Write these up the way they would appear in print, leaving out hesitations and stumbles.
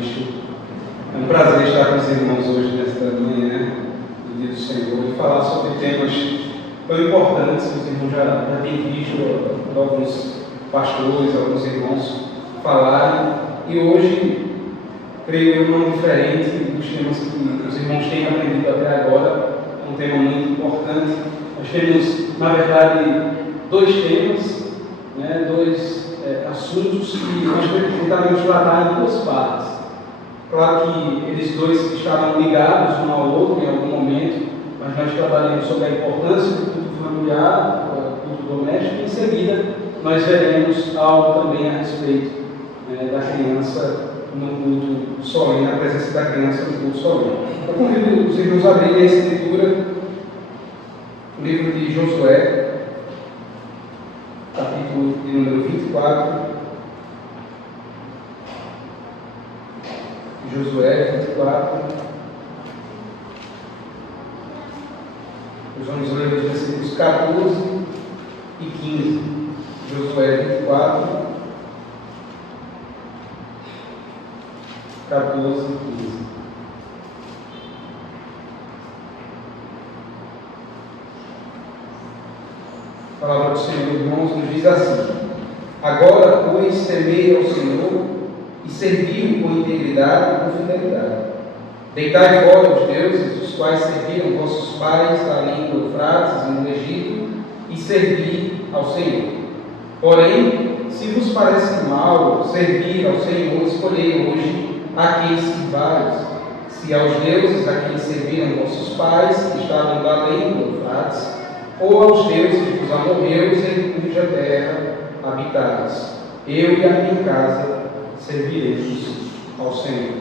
Cristo. É um prazer estar com os irmãos hoje nesta manhã do Dia do Senhor e falar sobre temas tão importantes que os irmãos já têm visto alguns pastores, alguns irmãos falarem. E hoje, creio eu, não diferente dos temas que os irmãos têm aprendido até agora. É um tema muito importante. Nós temos, na verdade, dois temas, dois assuntos que nós tentaremos tratar em duas partes. Claro que eles dois estavam ligados um ao outro em algum momento, mas nós trabalhamos sobre a importância do culto familiar, do culto doméstico, e em seguida nós veremos algo também a respeito da criança no culto solene, a presença da criança no culto solene. Eu convido os irmãos a abrirem a escritura, o livro de Josué, capítulo de número 24. Josué 24. Nós vamos ler os versículos 14 e 15. Josué 24, 14 e 15. A palavra do Senhor, irmãos, nos diz assim: agora, pois, temei ao Senhor e servi-o com integridade e com fidelidade. Deitai fora os deuses, os quais serviram vossos pais ali no Eufrates e no Egito, e servi ao Senhor. Porém, se vos parece mal servir ao Senhor, escolhei hoje a quem sirvais, se aos deuses a quem serviram vossos pais, que estavam além do Eufrates, ou aos deuses dos amorreus em cuja terra habitais. Eu e a minha casa serviremos ao Senhor.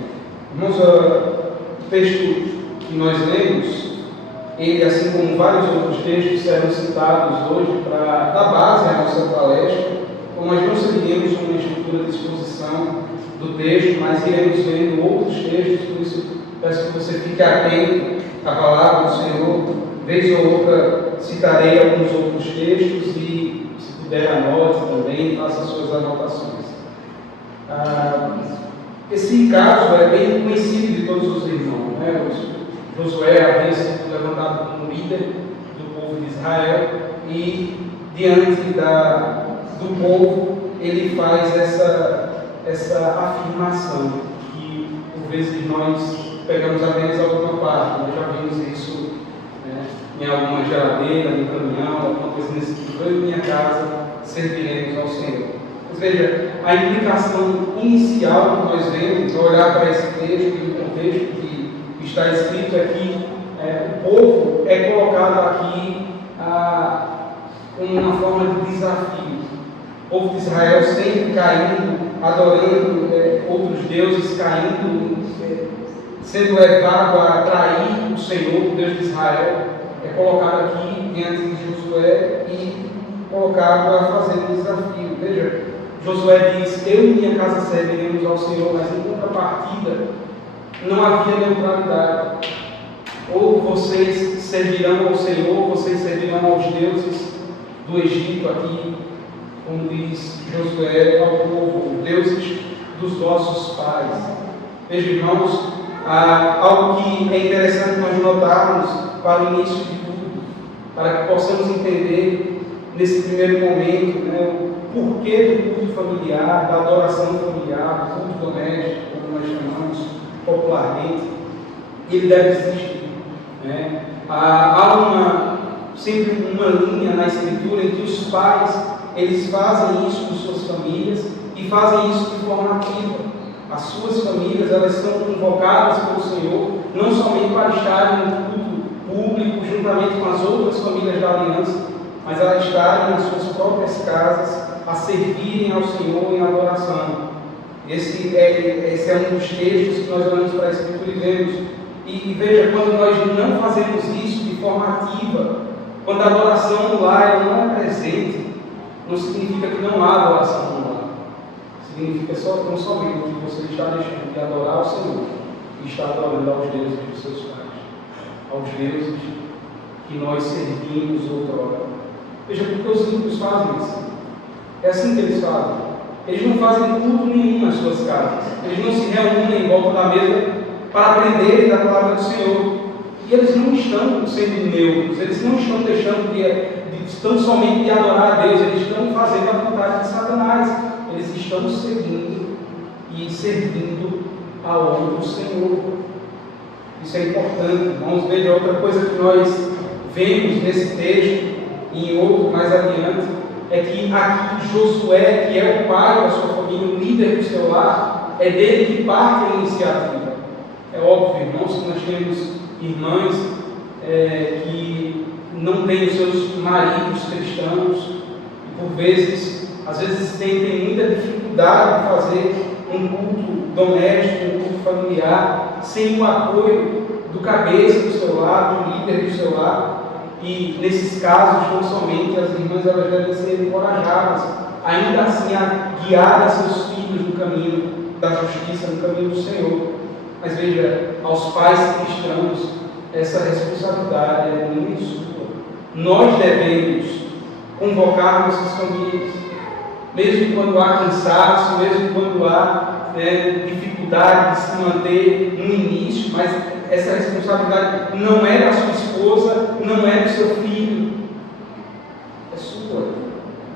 Irmãos, o texto que nós lemos, ele, assim como vários outros textos, serão citados hoje para dar base à nossa palestra. Como nós não seguiremos uma estrutura de exposição do texto, mas iremos vendo outros textos, por isso peço que você fique atento à palavra do Senhor. Vez ou outra citarei alguns outros textos e, se puder, anote também, faça suas anotações. Esse caso é bem conhecido de todos os irmãos. Josué havia sido levantado como líder do povo de Israel e, diante do povo, ele faz essa afirmação que, por vezes, nós pegamos apenas alguma parte. Nós já vimos isso em alguma geladeira, no caminhão, alguma coisa nesse tipo. Eu e minha casa serviremos ao Senhor. Mas veja, a implicação inicial que nós vemos, ao olhar para esse texto e o contexto que está escrito é que o povo é colocado aqui como uma forma de desafio. O povo de Israel sempre caindo, adorando outros deuses, caindo, sendo levado a trair o Senhor, o Deus de Israel, é colocado aqui diante de Josué e colocado a fazer um desafio. Veja, Josué diz: eu e minha casa serviremos ao Senhor, mas em contrapartida não havia neutralidade. Ou vocês servirão ao Senhor, ou vocês servirão aos deuses do Egito, aqui, como diz Josué ao povo, deuses dos vossos pais. Veja, irmãos, algo que é interessante nós notarmos para o início de tudo, para que possamos entender nesse primeiro momento o porquê do culto familiar, da adoração familiar, do culto doméstico, como nós chamamos popularmente. Ele deve existir. Há sempre uma linha na Escritura em que os pais eles fazem isso com suas famílias e fazem isso de forma ativa. As suas famílias elas são convocadas pelo Senhor não somente para estarem no culto público juntamente com as outras famílias da aliança, mas elas estarem nas suas próprias casas a servirem ao Senhor em adoração. Esse é um dos textos que nós olhamos para a Escritura e vemos. E veja, quando nós não fazemos isso de forma ativa, quando a adoração no lar não é presente, não significa que não há adoração no lar. Significa tão somente que você está deixando de adorar o Senhor e está adorando aos deuses dos seus pais, aos deuses que nós servimos outrora. Veja, porque os ímpios fazem isso. É assim que eles fazem. Eles não fazem culto nenhum nas suas casas. Eles não se reúnem em volta da mesa para aprenderem da palavra do Senhor. E eles não estão sendo neutros, eles não estão deixando tão somente de adorar a Deus, eles estão fazendo a vontade de Satanás. Eles estão seguindo e servindo a outro Senhor. Isso é importante. Vamos ver outra coisa que nós vemos nesse texto e em outro mais adiante, é que aqui Josué, que é o pai da sua família, o líder do seu lar, é dele que parte a iniciativa. É óbvio, irmãos, que nós temos irmãs que não têm os seus maridos cristãos e por vezes, às vezes têm muita dificuldade de fazer um culto doméstico, um culto familiar, sem o apoio do cabeça do seu lar, do líder do seu lar. E nesses casos, não somente as irmãs, elas devem ser encorajadas, ainda assim, a guiar seus filhos no caminho da justiça, no caminho do Senhor. Mas veja, aos pais cristãos, essa responsabilidade é minha e sua. Nós devemos convocar nossas famílias, mesmo quando há cansaço, mesmo quando há dificuldade de se manter no início, mas essa responsabilidade não é da sua esposa, não é do seu filho, é sua.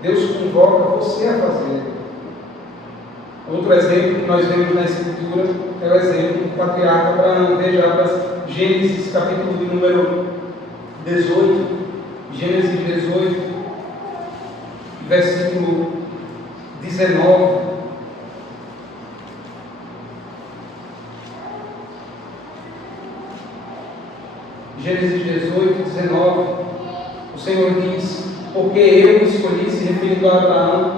Deus convoca você a fazer. Outro exemplo que nós vemos na Escritura é o exemplo do patriarca Abraão. Veja, Gênesis capítulo de número 18, Gênesis 18, versículo 19. Gênesis 18, 19, o Senhor diz: porque eu o escolhi, se referindo a Abraão,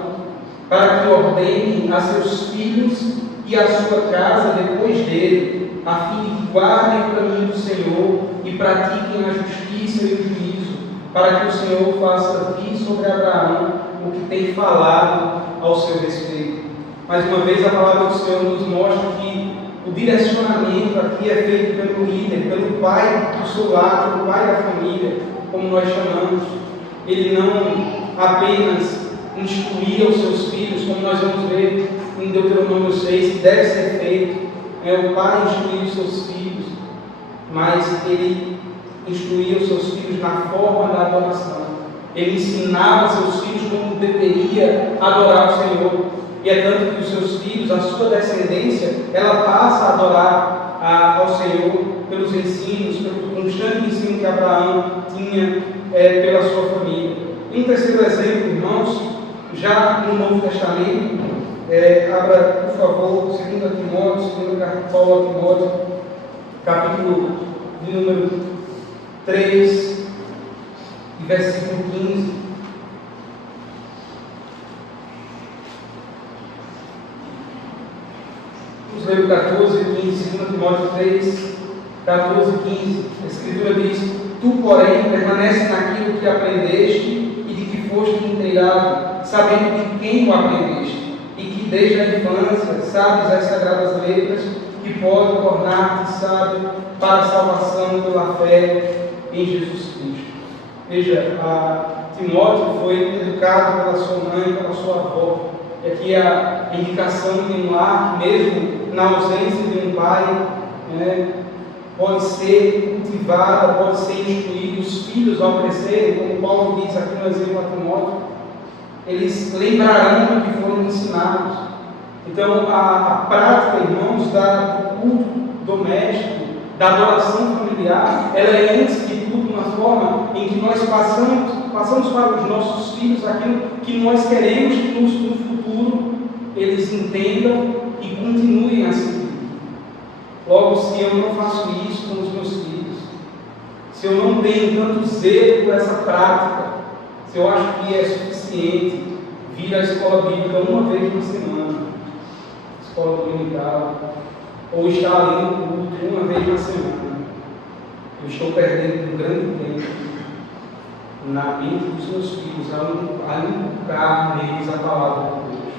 para que ordene a seus filhos e a sua casa depois dele, a fim de que guardem o caminho do Senhor e pratiquem a justiça e o juízo, para que o Senhor faça vir sobre Abraão o que tem falado ao seu respeito. Mais uma vez, a palavra do Senhor nos mostra que o direcionamento aqui é feito pelo líder, pelo pai do seu lar, pelo pai da família, como nós chamamos. Ele não apenas instruía os seus filhos, como nós vamos ver em Deuteronômio 6, que deve ser feito, o pai instruía os seus filhos, mas ele instruía os seus filhos na forma da adoração. Ele ensinava seus filhos como deveria adorar o Senhor. E é tanto que os seus filhos, a sua descendência, ela passa a adorar ao Senhor pelos ensinos, pelo constante ensino que Abraão tinha pela sua família. E um terceiro exemplo, irmãos, já no Novo Testamento, abra, por favor, 2 Timóteo, 2 carta de Paulo a Timóteo, capítulo de número 3, e versículo 15. Vamos ler o 14 e 15, 2 Timóteo 3, 14 e 15. A Escritura diz: tu, porém, permanece naquilo que aprendeste e de que foste inteirado, sabendo de quem o aprendeste, e que desde a infância sabes as sagradas letras, que podem tornar-te sábio para a salvação pela fé em Jesus Cristo. Veja, Timóteo foi educado pela sua mãe, pela sua avó. E aqui a indicação de um lar, mesmo na ausência de um pai, pode ser cultivada, pode ser instruída. Os filhos, ao crescerem, como Paulo diz aqui no exemplo a Timóteo, eles lembrarão do que foram ensinados. Então, a prática, irmãos, do culto doméstico, da adoração familiar, ela é, antes de tudo, uma forma em que nós passamos para os nossos filhos aquilo que nós queremos que no futuro eles entendam e continuem a seguir. Logo, se eu não faço isso com os meus filhos, se eu não tenho tanto zelo por essa prática, se eu acho que é suficiente vir à escola bíblica uma vez na semana, escola dominical, ou estar ali no culto uma vez na semana, eu estou perdendo um grande tempo na mente dos meus filhos a inculcar neles a palavra de Deus.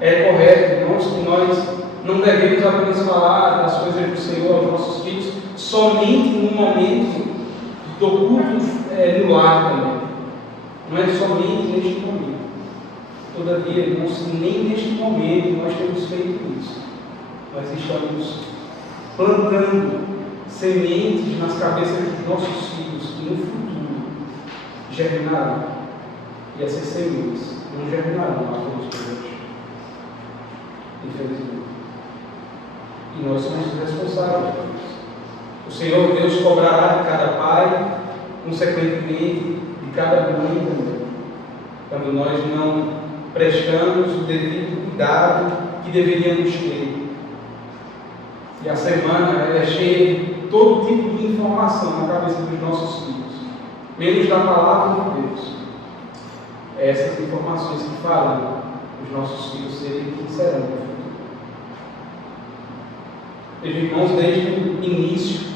É correto, irmãos, que nós não devemos apenas falar das coisas do Senhor aos nossos filhos somente no momento do culto no lar também. Não é somente neste momento. Todavia, irmãos, nem neste momento nós temos feito isso. Nós estamos plantando sementes nas cabeças dos nossos filhos que no futuro germinarão. E essas sementes não germinarão lá pelos Deus, infelizmente. E nós somos responsáveis por isso. O Senhor Deus cobrará de cada pai, consequentemente de cada mãe também, quando nós não prestamos o devido cuidado que deveríamos ter. E a semana é cheia de todo tipo de informação na cabeça dos nossos filhos, menos da palavra de Deus. Essas informações que falam os nossos filhos serem e que serão no futuro. Veja, irmãos, desde o início,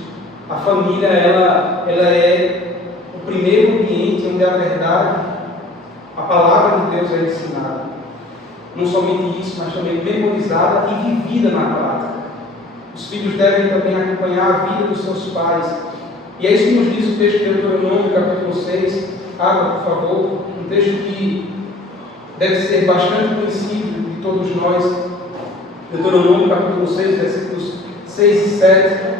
a família ela é o primeiro ambiente onde a verdade, a palavra de Deus é ensinada. Não somente isso, mas também memorizada e vivida na prática. Os filhos devem também acompanhar a vida dos seus pais. E é isso que nos diz o texto de Deuteronômio, capítulo 6. Abra, por favor, um texto que deve ser bastante conhecido de todos nós. Deuteronômio, capítulo 6, versículos 6 e 7.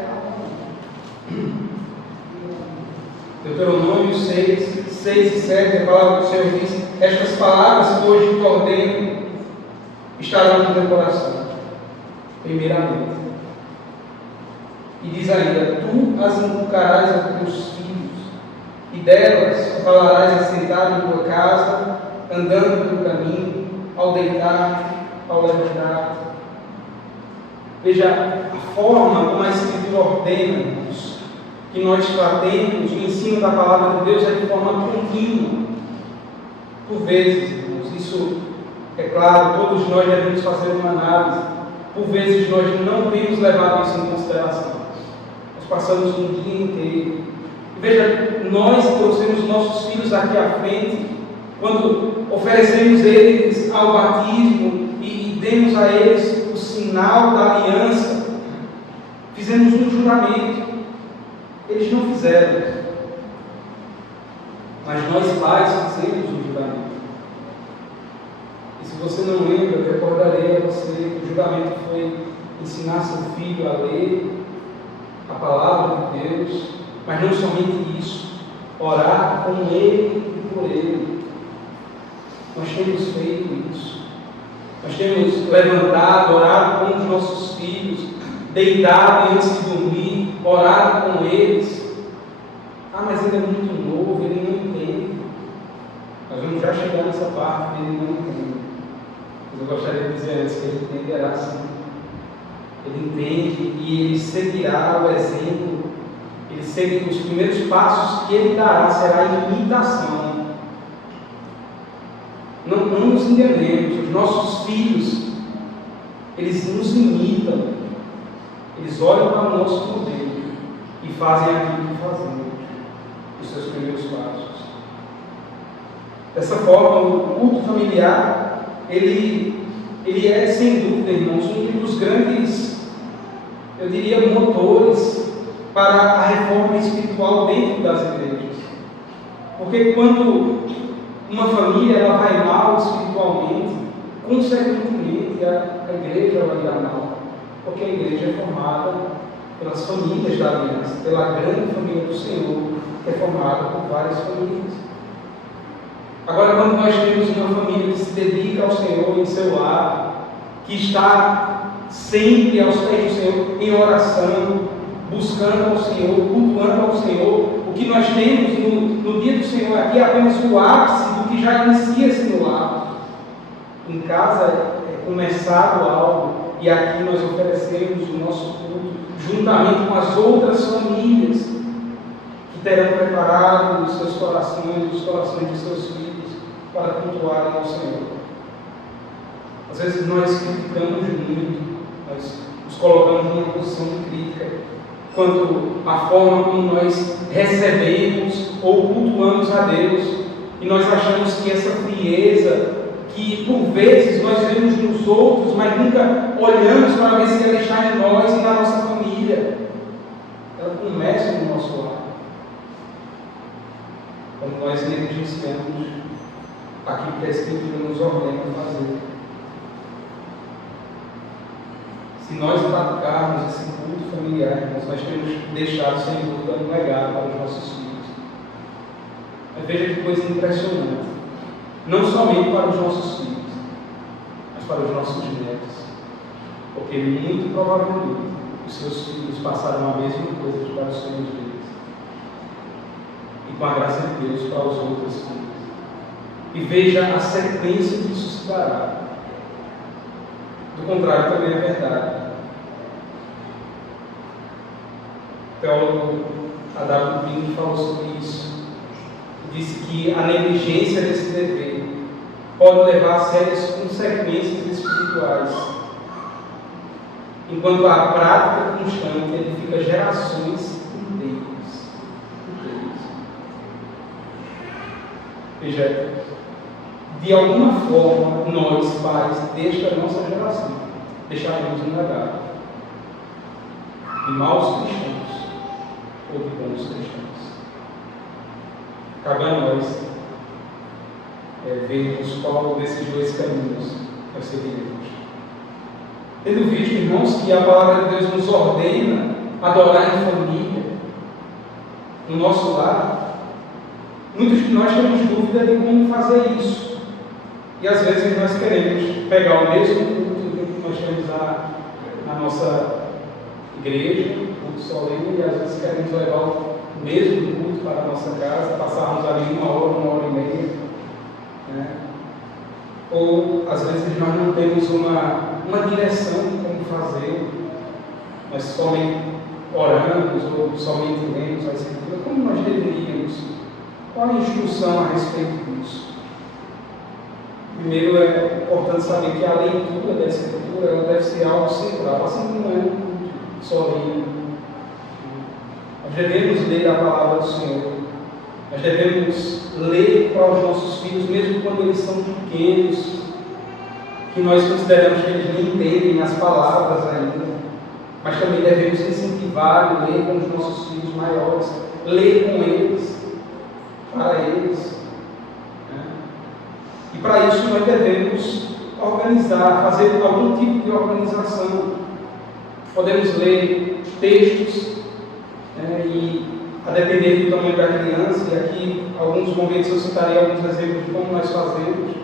Deuteronômio 6 e 7, a palavra do Senhor diz: estas palavras que hoje te ordeno estarão no teu coração, primeiramente. E diz ainda: tu as inculcarás a teus filhos, e delas falarás assentado em tua casa, andando pelo caminho, ao deitar, ao levantar. Veja a forma como a Escritura ordena-nos que nós tratemos o ensino da palavra de Deus é de forma contínua. Por vezes, irmãos, isso é claro, todos nós devemos fazer uma análise. Por vezes nós não temos levado isso em consideração. Nós passamos um dia inteiro. E veja, nós trouxemos nossos filhos aqui à frente, quando oferecemos eles ao batismo e demos a eles o sinal da aliança, fizemos um juramento. Eles não fizeram, mas nós pais fizemos um juramento. E se você não lembra, eu recordarei a você que o juramento foi ensinar seu filho a ler a palavra de Deus, mas não somente isso, orar com ele e por ele. Nós temos feito isso. Nós temos levantado, orado com os nossos filhos, deitado antes de dormir, orado com eles. Ah, mas ele é muito novo, ele não entende. Nós vamos já chegar nessa parte que ele não entende. Mas eu gostaria de dizer antes que ele entenderá sim. Ele entende e ele seguirá o exemplo. Ele seguirá os primeiros passos que ele dará, será a imitação. Não nos enganemos, os nossos filhos, eles nos imitam. Eles olham para o nosso modelo e fazem aquilo que fazemos, os seus primeiros passos. Dessa forma, o culto familiar, ele é, sem dúvida, irmãos, um dos grandes, eu diria, motores para a reforma espiritual dentro das igrejas. Porque quando uma família ela vai mal espiritualmente, consequentemente a igreja vai dar mal. Porque a igreja é formada pelas famílias da aliança, pela grande família do Senhor, que é formada por várias famílias. Agora, quando nós temos uma família que se dedica ao Senhor em seu lar, que está sempre aos pés do Senhor, em oração, buscando ao Senhor, cultuando ao Senhor, o que nós temos no dia do Senhor aqui é apenas o ápice do que já inicia-se no lar. Em casa é começado algo, e aqui nós oferecemos o nosso culto, juntamente com as outras famílias, que terão preparado os seus corações, os corações de seus filhos, para cultuarem ao Senhor. Às vezes nós criticamos muito, nós nos colocamos numa posição de crítica, quanto à forma como nós recebemos ou cultuamos a Deus, e nós achamos que essa frieza, que por vezes nós vemos nos outros, mas nunca olhamos para ver se ela está em nós e na nossa família, ela começa no nosso lar. Quando nós negligenciamos aquilo que a Escritura nos ordena fazer. Se nós praticarmos esse culto familiar, irmãos, nós temos deixado, sem dúvida, um legado para os nossos filhos. Mas veja que coisa impressionante. Não somente para os nossos filhos, mas para os nossos netos. Porque muito provavelmente os seus filhos passaram a mesma coisa para os filhos deles. E com a graça de Deus para os outros filhos. E veja a sequência que isso se dará. Do contrário, também é verdade. O teólogo Adalto Pinto falou sobre isso. Disse que a negligência desse dever pode levar a sérias consequências espirituais, enquanto a prática constante edifica gerações inteiras. Veja, de alguma forma, nós, pais desta nossa geração, deixaremos um legado de maus cristãos ou de bons cristãos. Cabe a nós vermos qual desses dois caminhos nós seguiremos. Tendo visto, irmãos, que a palavra de Deus nos ordena adorar em família, no nosso lar, muitos de nós temos dúvida de como fazer isso. E às vezes nós queremos pegar o mesmo culto que nós temos na nossa igreja, culto solene, e às vezes queremos levar o mesmo culto para a nossa casa, passarmos ali 1 hora e meia. Né? Ou às vezes nós não temos uma direção de como fazer, nós somente oramos ou somente lemos a Escritura. Como nós deveríamos? Qual a instrução a respeito disso? Primeiro, é importante saber que a leitura da Escritura ela deve ser algo central, assim como é um culto solene. Nós devemos ler a palavra do Senhor. Nós devemos ler para os nossos filhos, mesmo quando eles são pequenos, que nós consideramos que eles não entendem as palavras ainda. Mas também devemos incentivar e ler com os nossos filhos maiores, ler com eles, para eles. E para isso nós devemos organizar, fazer algum tipo de organização. Podemos ler textos, e a depender do tamanho da criança, e aqui alguns momentos eu citarei alguns exemplos de como nós fazemos.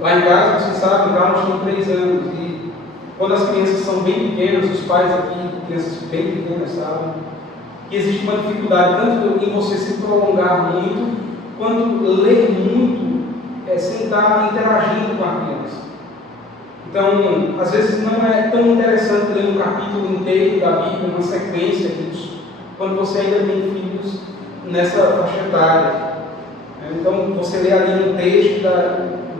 Lá em casa, vocês sabem, o Carlos tem 3 anos, e quando as crianças são bem pequenas, os pais aqui, crianças bem pequenas, sabem, que existe uma dificuldade tanto em você se prolongar muito, quanto ler muito, sem estar interagindo com a criança. Então, às vezes não é tão interessante ler um capítulo inteiro da Bíblia, uma sequência disso, quando você ainda tem filhos nessa faixa etária. Então, você lê ali um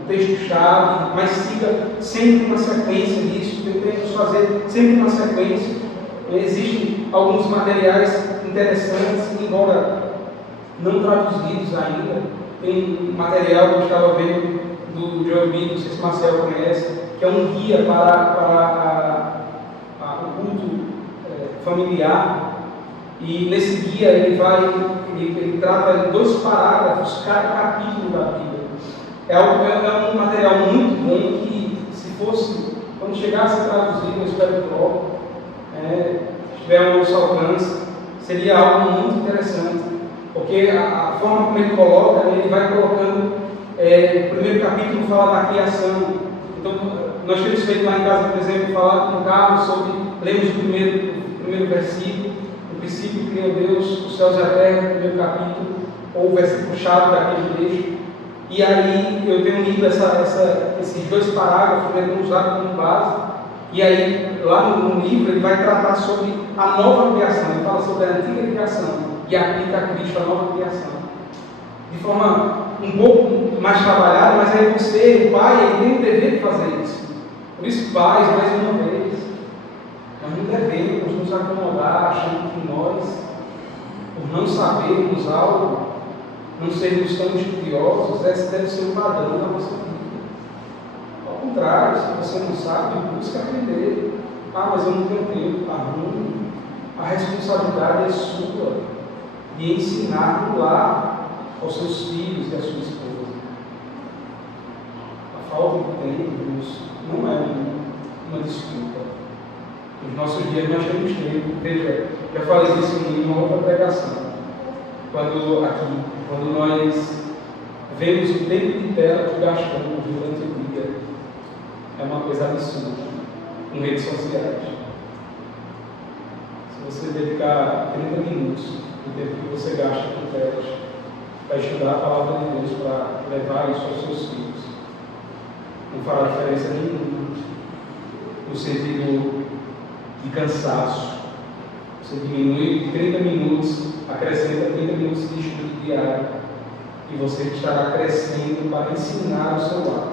texto-chave, mas siga sempre uma sequência disso. Tentemos fazer sempre uma sequência. Existem alguns materiais interessantes, embora não traduzidos ainda. Tem um material que eu estava vendo do Joel Bill, não sei se o Marcelo conhece, que é um guia para o culto familiar. E nesse guia ele trata em 2 parágrafos cada capítulo da Bíblia. É um material muito bom que, se fosse, quando chegasse a traduzir, eu espero que logo, estiver ao nosso alcance, seria algo muito interessante. Porque a forma como ele coloca, ele vai colocando, o primeiro capítulo fala da criação. Então, nós temos feito lá em casa, por exemplo, falar com o Carlos sobre, lemos o primeiro versículo, no princípio criou Deus os céus e a terra, no primeiro capítulo, ou o versículo-chave daquele texto. E aí eu tenho lido esses 2 parágrafos, vamos usar como base, e aí lá no livro ele vai tratar sobre a nova criação, ele fala sobre a antiga criação e aplica a Cristo a nova criação. De forma um pouco mais trabalhada, mas aí você, o pai, ele tem o dever de fazer isso. Por isso, pais, mais uma vez, nós não devemos nos acomodar achando que nós, por não sabermos algo, não sermos tão estudiosos, esse deve ser o padrão da nossa vida. Ao contrário, se você não sabe, busca aprender. Mas eu não tenho tempo. Arrume. A responsabilidade é sua de ensinar no lar. aos seus filhos e à sua esposa. A falta de tempo, irmãos, não é uma desculpa. Nos nossos dias nós temos tempo. Veja, já falei disso em uma outra pregação. Quando nós vemos o tempo de tela que gastamos durante o dia, é uma coisa absurda com redes sociais. Se você dedicar 30 minutos do tempo que você gasta com telas para estudar a palavra de Deus, para levar isso aos seus filhos, não fará diferença nenhuma no sentido de cansaço. Você diminui de 30 minutos, acrescenta 30 minutos de estudo diário, e você estará crescendo para ensinar o seu lar.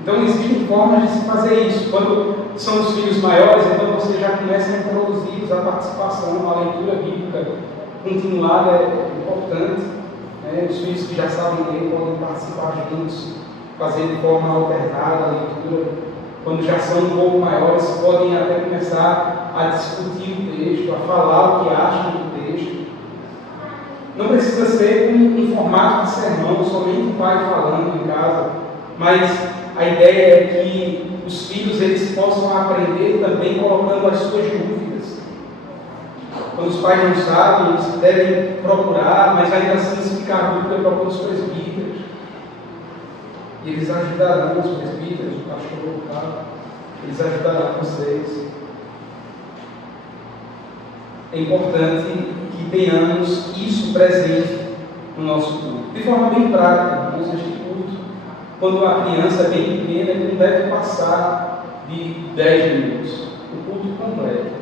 Então existem formas de se fazer isso. Quando são os filhos maiores, então você já começa a introduzir a participação, a leitura bíblica continuada é importante. Os filhos que já sabem ler podem participar juntos, fazer de forma alternada a leitura. Quando já são um pouco maiores, podem até começar a discutir o texto, a falar o que acham do texto. Não precisa ser um formato de sermão, somente o pai falando em casa, mas a ideia é que os filhos eles possam aprender também colocando as suas dúvidas. Quando os pais não sabem, eles devem procurar, mas ainda assim, se ficar dúvida, procura os presbíteros. E eles ajudarão os presbíteros, o pastor local, eles ajudarão vocês. É importante que tenhamos isso presente no nosso culto. De forma bem prática, irmãos, este culto, quando a criança é bem pequena, ele não deve passar de 10 minutos. O culto completo.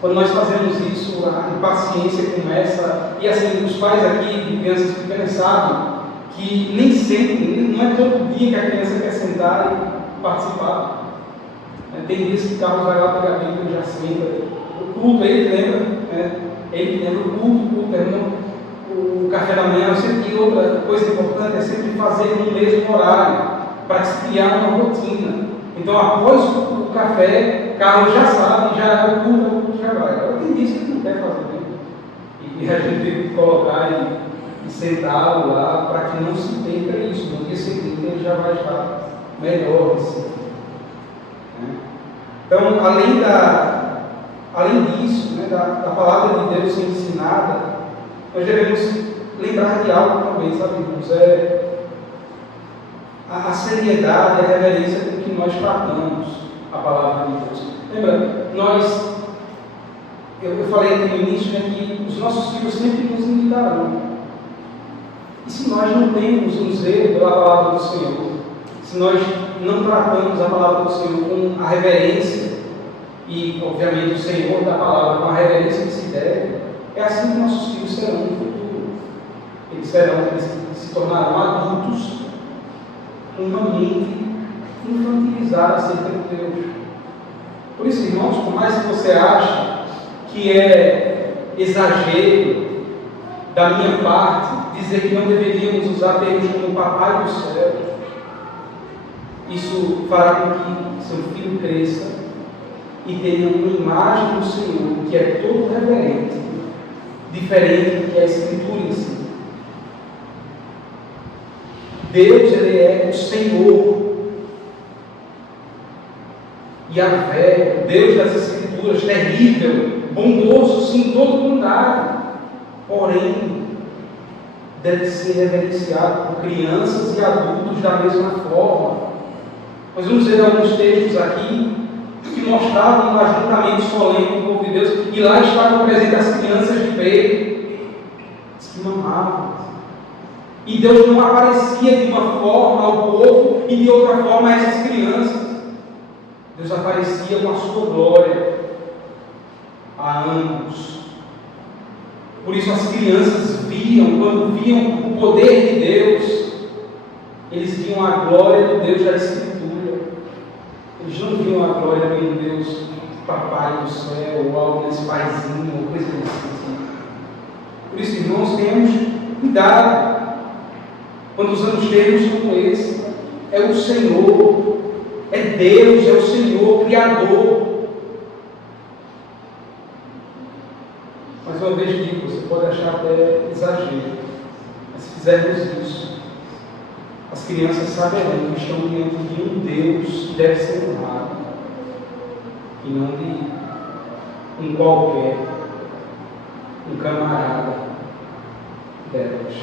Quando nós fazemos isso, a impaciência começa, e assim, os pais aqui de crianças pequenas sabem que nem sempre, não é todo dia que a criança quer sentar e participar. Tem dias que o Carlos vai lá pegar a Bíblia e já senta. O culto, ele lembra, ele lembra o culto, o café da manhã. Eu sempre digo outra coisa importante, é sempre fazer no mesmo horário, para se criar uma rotina. Então, após o café, Carlos já sabe, já é o culto já vai. Agora tem dias que ele não quer fazer, né? E a gente tem que colocar e sentá-lo lá para que não se perca isso. No dia seguinte ele já vai estar melhor. Assim, né? Então, além disso, da palavra de Deus ser ensinada, nós devemos lembrar de algo também, sabe, irmãos? A seriedade e a reverência com que nós tratamos a palavra de Deus. Lembra, eu falei aqui no início, que os nossos filhos sempre nos imitarão. E se nós não temos um zelo pela palavra do Senhor, se nós não tratamos a palavra do Senhor com a reverência, e obviamente o Senhor da palavra com a reverência que se deve, é assim que nossos filhos serão no futuro. Eles se tornarão adultos com uma mente infantilizada acerca de Deus. Por isso, irmãos, por mais que você ache que é exagero da minha parte dizer que não deveríamos usar termos como papai do céu, isso fará com que seu filho cresça e tenha uma imagem do Senhor que é todo reverente, diferente do que a Escritura ensina. Deus, Ele é o Senhor, Yahvé, Deus das Escrituras, terrível, bondoso, sim, todo bondade, porém, deve ser reverenciado por crianças e adultos da mesma forma. Nós vamos ver alguns textos aqui que mostravam um ajuntamento solene com o povo de Deus, e lá estavam presentes as crianças de peito, que mamavam. E Deus não aparecia de uma forma ao povo e de outra forma a essas crianças. Deus aparecia com a sua glória a ambos. Por isso as crianças viam, quando viam o poder de Deus, eles viam a glória do Deus da Escritura. Eles não viam a glória de um Deus papai do céu, ou algo desse paizinho, ou coisa desse tipo. Por isso, irmãos, tenhamos cuidado quando usamos termos como esse. É o Senhor, é Deus, é o Senhor, Criador. Mais uma vez digo, você pode achar até exagero, mas se fizermos isso, as crianças saberão que estão diante de um Deus que deve ser honrado, e não de um qualquer, um camarada delas.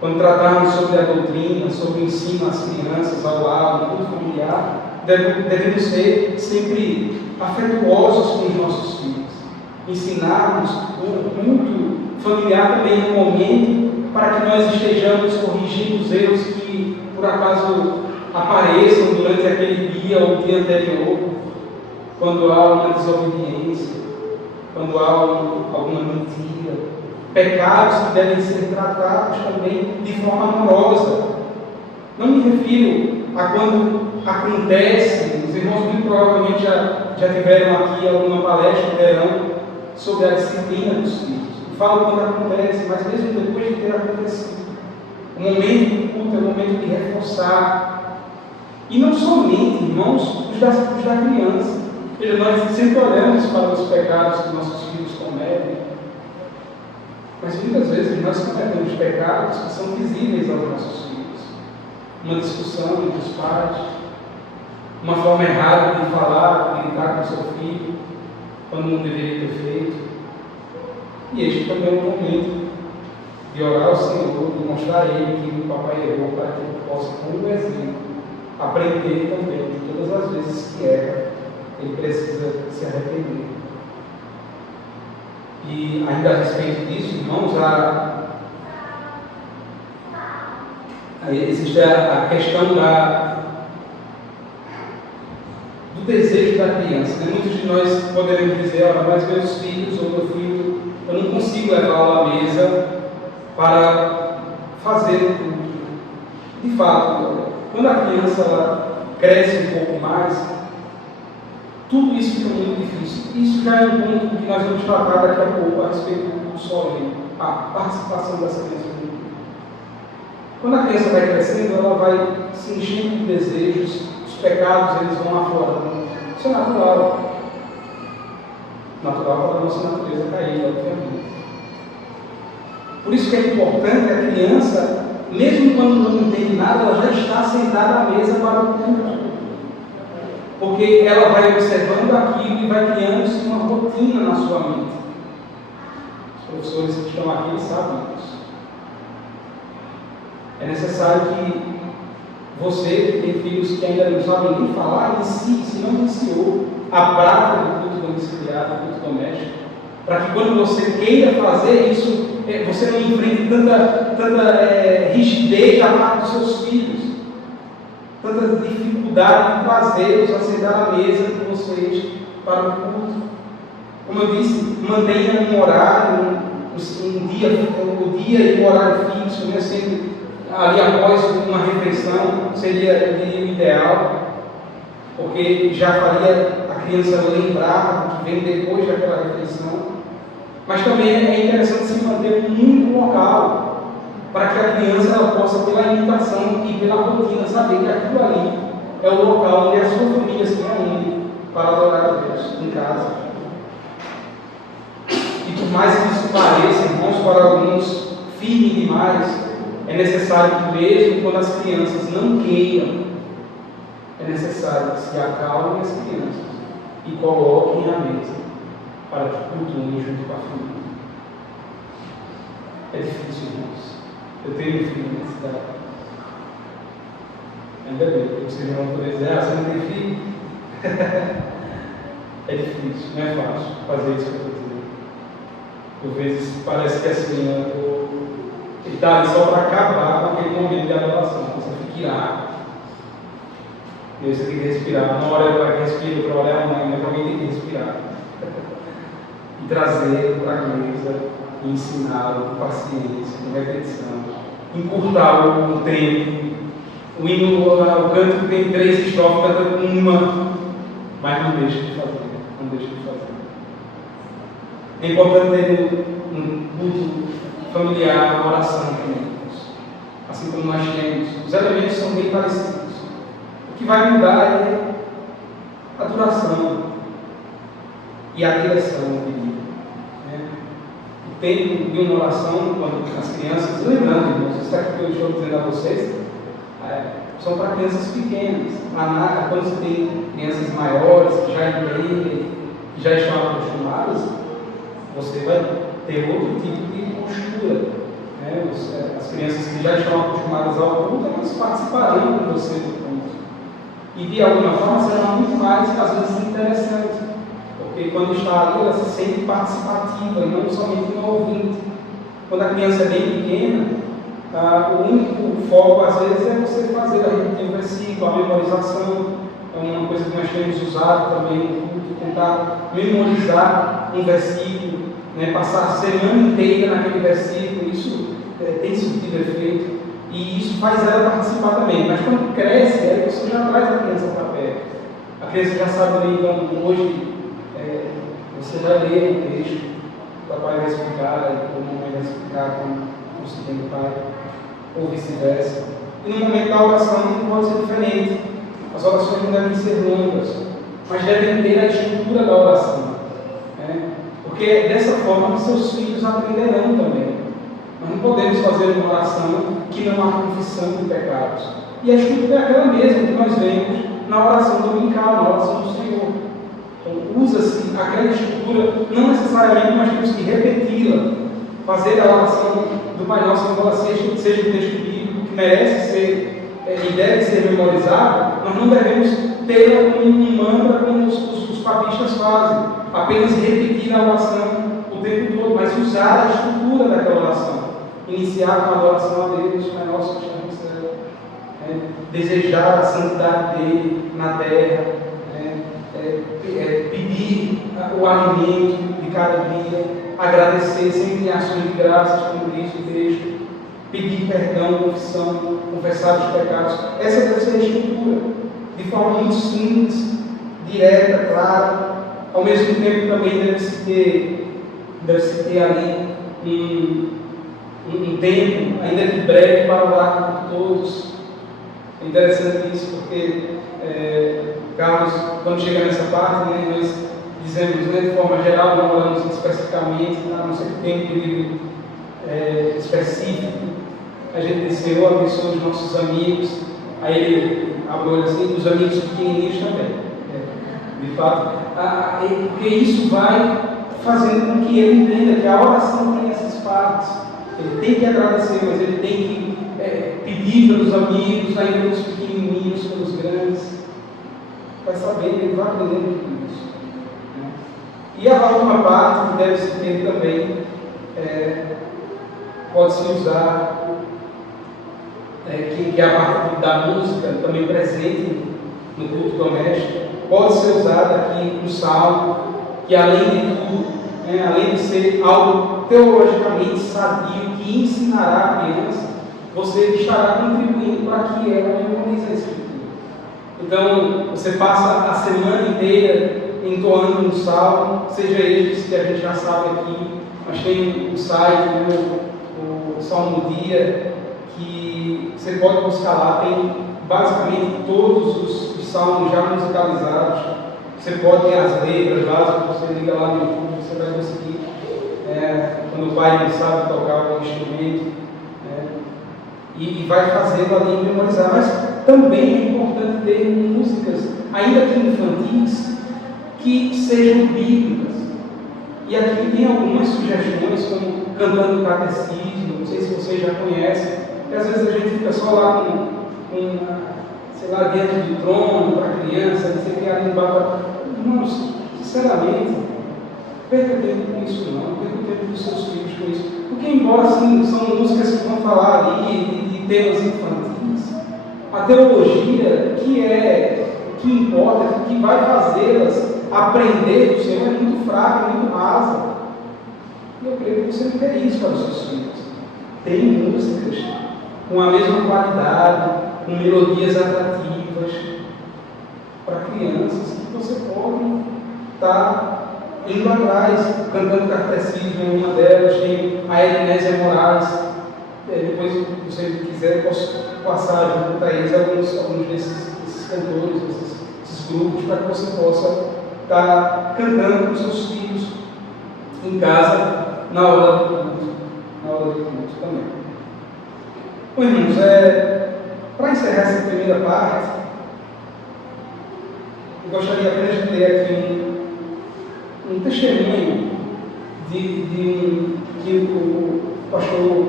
Quando tratarmos sobre a doutrina, sobre o ensino às crianças, ao lar, no culto familiar, devemos ser sempre afetuosos com os nossos filhos. Ensinarmos o culto familiar também no momento, para que nós estejamos corrigindo os erros que, por acaso, apareçam durante aquele dia ou o dia anterior, quando há uma desobediência, quando há alguma mentira, pecados que devem ser tratados também de forma amorosa. Não me refiro a quando acontece, os irmãos muito provavelmente já tiveram aqui alguma palestra, terão, sobre a disciplina dos filhos. Eu falo quando acontece, mas mesmo depois de ter acontecido. O momento do culto é o momento de reforçar. E não somente, irmãos, os da criança. Veja, nós sempre olhamos para os pecados que nossos filhos cometem, mas muitas vezes nós cometemos pecados que são visíveis aos nossos filhos. Uma discussão entre os pais, uma forma errada de falar, de lidar com o seu filho, quando não deveria ter feito. E este também é um momento de orar ao Senhor, de mostrar a Ele que o papai errou, para que ele possa, como exemplo, aprender também que todas as vezes que erra, ele precisa se arrepender. E ainda a respeito disso, irmãos, existe a questão do desejo da criança. Né? Muitos de nós poderemos dizer, olha, mas meus filhos ou meu filho, eu não consigo levá-lo à mesa para fazer o culto. De fato, quando a criança ela cresce um pouco mais, tudo isso fica muito difícil. Isso já é um ponto que nós vamos tratar daqui a pouco a respeito do culto solene, a participação das crianças no culto. Quando a criança vai crescendo, ela vai se enchendo de desejos, os pecados eles vão aflorando. Isso é natural. Natural para a nossa natureza caída, obviamente. Por isso que é importante a criança, mesmo quando não entende nada, ela já está sentada à mesa para o culto. Porque ela vai observando aquilo e vai criando uma rotina na sua mente. Os professores que estão aqui sabem disso. É necessário que você, que tem filhos que ainda não sabem nem falar, inicie, se não iniciou, a prática do culto domiciliar, do culto doméstico, para que quando você queira fazer isso, você não enfrente tanta rigidez da parte dos seus filhos, tanta dificuldade de fazê-los a sentar à mesa com vocês para o culto. Como eu disse, mantenha um horário, um dia e um horário fixo, né? Sempre ali após uma refeição, seria o ideal, porque já faria a criança lembrar do que vem depois daquela refeição. Mas também é interessante se manter um único local, para que a criança ela possa, pela imitação e pela rotina, saber que aquilo ali é o local onde a sua família se reúne para adorar a Deus, em casa. E por mais que isso pareça, irmãos, para alguns firme demais, é necessário que mesmo quando as crianças não queiram, é necessário que se acalmem as crianças e coloquem à mesa para que cultuem junto com a família. É difícil, irmãos. Eu tenho um filho na cidade. Ainda bem, porque vocês vão poder dizer, você não tem filho? É difícil, não é fácil fazer isso que eu estou dizendo. Por vezes parece que assim, ele está ali só para acabar com aquele momento de adoração. Você fica irado. E aí você tem que respirar. Uma hora ele vai respirar, outra hora é a mãe, mas alguém tem que respirar. E trazer para a mesa, e ensiná-lo com paciência, com repetição. Encurtar o tempo. O hino, o canto tem 3 estrofes, canta uma, mas não deixa de fazer. Não deixa de fazer. É importante ter um culto familiar, uma oração também. Assim como nós temos. Os elementos são bem parecidos. O que vai mudar é a duração e a direção, eu diria. tempo de uma oração, quando as crianças, lembrando, irmãos, isso aqui que eu estou dizendo a vocês, são para crianças pequenas. Quando você tem crianças maiores, que já entendem, que já estão acostumadas, você vai ter outro tipo de postura. As crianças que já estão acostumadas ao culto, elas participarão com você do culto. E de alguma forma será muito mais, às vezes, interessante. Porque quando está ali, ela se sente participativa e não somente um ouvinte. Quando a criança é bem pequena, o único foco, às vezes, é você fazer a repetir o versículo, a memorização. É uma coisa que nós temos usado também no culto, tentar memorizar um versículo, passar a semana inteira naquele versículo. Isso tem surtido efeito e isso faz ela participar também. Mas quando cresce, você já traz a criança para perto. A criança já sabe ler, então hoje você já lê o texto, o papai vai explicar, ou a mamãe vai explicar com o segundo pai, ou vice-versa. E no momento da oração não pode ser diferente. As orações não devem ser longas, mas devem ter a estrutura da oração. Porque dessa forma seus filhos aprenderão também. Nós não podemos fazer uma oração que não há confissão de pecados. E a estrutura é aquela mesma que nós vemos na oração dominical, na oração do Senhor. Então, usa-se aquela estrutura, não necessariamente nós temos que repeti-la, fazer a oração do Pai Nosso, embora seja um texto bíblico que merece ser e deve ser memorizado, nós não devemos ter um mantra como os papistas fazem, apenas repetir a oração o tempo todo, mas usar a estrutura daquela oração. Iniciar com a adoração a Deus, Pai Nosso que está no céu, desejar a santidade dele na terra, pedir o alimento de cada dia, agradecer sempre em ações de graças, como diz o texto, pedir perdão, confissão, confessar os pecados. Essa deve ser a estrutura, de forma muito simples, direta, clara. Ao mesmo tempo também deve-se ter ali um tempo, ainda que breve, para orar por todos. É interessante isso, porque Carlos, quando chega nessa parte, nós dizemos, de forma geral, não oramos especificamente, a não ser que tenha um período específico. A gente diz, Senhor, abençoa os nossos amigos. Aí ele abre o olho assim, os amigos pequenininhos também. De fato, porque isso vai fazendo com que ele entenda que a oração tem essas partes. Ele tem que agradecer, mas ele tem que pedir pelos amigos, ainda pelos pequenininhos, pelos grandes. Vai sabendo, ele vai aprendendo tudo isso. E a última parte que deve se ter também, pode-se usar, que é a parte da música, também presente no culto doméstico, pode ser usada aqui no salmo, que além de tudo, além de ser algo teologicamente sadio, que ensinará a criança, você estará contribuindo para que ela memorize a Escritura. Então, você passa a semana inteira entoando um salmo, seja esses que a gente já sabe aqui, mas tem um site, o Salmo do Dia, que você pode buscar lá, tem basicamente todos os salmos já musicalizados. Você pode ter as letras lá, se você liga lá no YouTube, você vai conseguir, quando o pai não sabe tocar o instrumento, e vai fazendo ali memorizar. Mas também é importante ter músicas, ainda que infantis, que sejam bíblicas. E aqui tem algumas sugestões, como Cantando o Catecismo, não sei se vocês já conhecem, que às vezes a gente fica só lá sei lá, diante do trono, para a criança, não sei o que, ali embaixo. Irmãos, sinceramente, perca tempo com isso não, perca tempo dos seus filhos com isso. Porque embora assim, são músicas que vão falar ali de temas infantis, a teologia que importa, que vai fazê-las aprender do Senhor é muito fraca, muito rasa. E eu creio que você não quer isso para os seus filhos. Tem músicas com a mesma qualidade, com melodias atrativas para crianças, que você pode estar indo atrás, Cantando Catecismo é uma delas, tem a Ednésia Moraes. Depois, se você quiser, posso passar junto para eles alguns desses cantores, desses grupos, para que você possa estar cantando com seus filhos em casa, na hora do culto também. Bom, irmãos, para encerrar essa primeira parte, eu gostaria apenas de ler aqui um testemunho que o pastor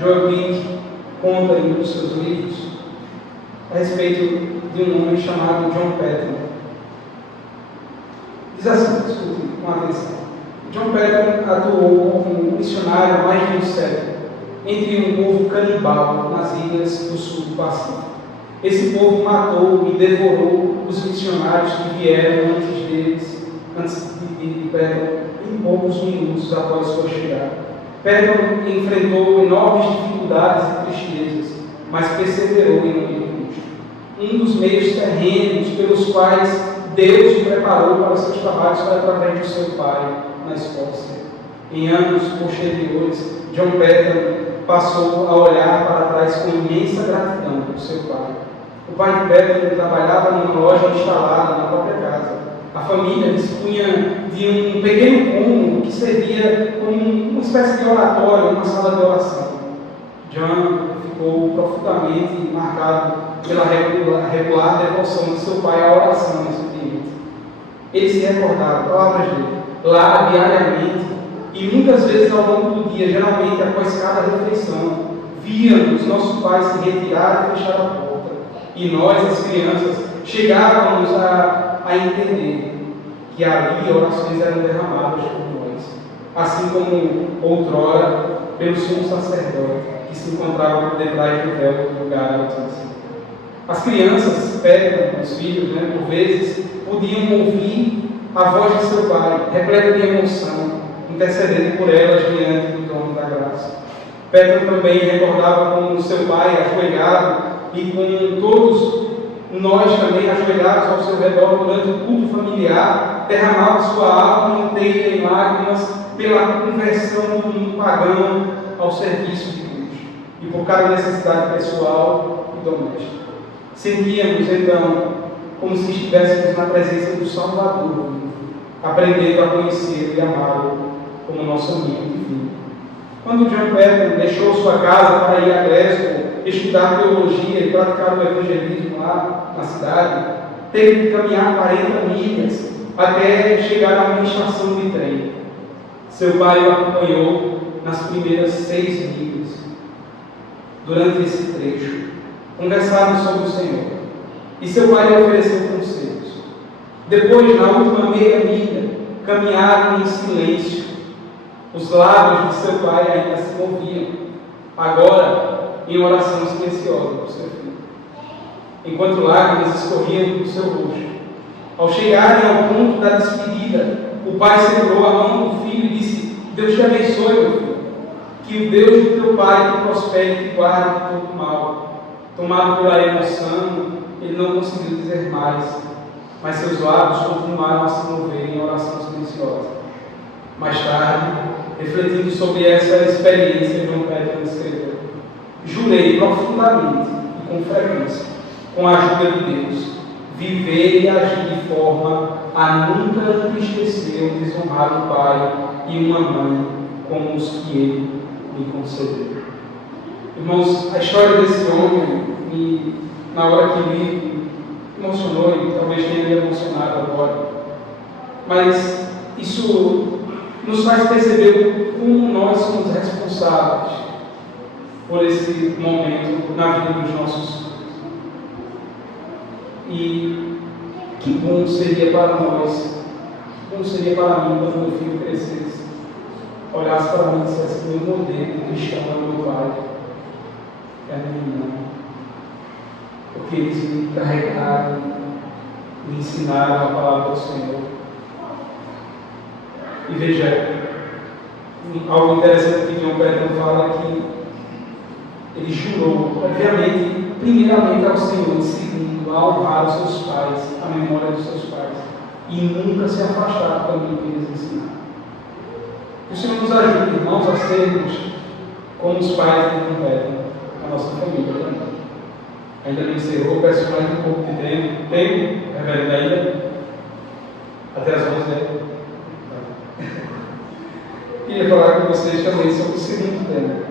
Joel Bick conta em um dos seus livros a respeito de um homem chamado John Patton. Diz assim, escute com atenção. John Patton atuou como missionário há mais de um século entre um povo canibal nas ilhas do sul do Pacífico. Esse povo matou e devorou os missionários que vieram antes de Patton, em poucos minutos após sua chegada. Patton enfrentou enormes dificuldades e tristezas, mas perseverou em nome de Cristo. Um dos meios terrenos pelos quais Deus o preparou para os seus trabalhos foi através do seu pai na Escócia. Em anos posteriores, John Patton passou a olhar para trás com imensa gratidão por seu pai. O pai de Patton trabalhava numa loja instalada na própria casa. A família dispunha de um pequeno cômodo que servia como uma espécie de oratório, uma sala de oração. John ficou profundamente marcado pela regular devoção de seu pai à oração nesse ambiente. Ele se recordava, palavras dele, lá diariamente, e muitas vezes ao longo do dia, geralmente após cada refeição, víamos nosso pai se retirar e fechar a porta. E nós, as crianças, chegávamos a entender que ali orações eram derramadas por nós, assim como outrora pelo sumo sacerdote que se encontrava por detrás do véu do lugar altíssimo. As crianças, os filhos, por vezes, podiam ouvir a voz de seu pai, repleta de emoção, intercedendo por elas diante do trono da graça. Pedro também recordava como seu pai ajoelhado e com todos nós também ajoelhados ao seu redor durante o culto familiar, derramava sua alma inteira em lágrimas pela conversão do mundo pagão ao serviço de Deus e por cada necessidade pessoal e doméstica. Sentíamos então como se estivéssemos na presença do Salvador, aprendendo a conhecê-lo e amá-lo como nosso amigo divino. Quando John Patton deixou sua casa para ir a Glasgow estudar teologia e praticar o evangelismo lá na cidade, teve que caminhar 40 milhas até chegar a uma estação de trem. Seu pai o acompanhou nas primeiras 6 milhas. Durante esse trecho, conversaram sobre o Senhor e seu pai lhe ofereceu conselhos. Depois, na última meia milha, caminharam em silêncio. Os lábios de seu pai ainda se moviam, agora em oração silenciosa por seu filho, enquanto lágrimas escorriam do seu rosto. Ao chegarem ao ponto da despedida, o pai segurou a mão do filho e disse: Deus te abençoe, meu filho, que o Deus do teu pai te prospere e te guarde de todo mal. Tomado pela emoção, ele não conseguiu dizer mais, mas seus lábios continuaram a se mover em oração silenciosa. Mais tarde, refletindo sobre essa experiência, John Patton escreveu: jurei profundamente e com frequência, com a ajuda de Deus, viver e agir de forma a nunca entristecer ou desonrar um pai e uma mãe como os que ele me concedeu. Irmãos, a história desse homem, na hora que li, emocionou e talvez tenha me emocionado agora. Mas isso nos faz perceber como nós somos responsáveis por esse momento na vida dos nossos filhos. E que bom seria para nós, como seria para mim quando meu filho crescesse, olhasse para mim e dissesse: meu modelo cristão é meu pai, é minha mãe. Porque eles me carregaram, me ensinaram a palavra do Senhor. E veja, algo interessante que John Patton fala é que ele jurou, obviamente, primeiramente ao Senhor, segundo, a honrar os seus pais, a memória dos seus pais, e nunca se afastar do caminho que eles ensinaram. Que o Senhor nos ajude, irmãos, a sermos como os pais de John Patton, a nossa família também. Ainda não encerrou, peço mais um pouco de tempo. Tem, reverendo, ainda? Até as 11, né? E queria falar com vocês também sobre o segundo tema.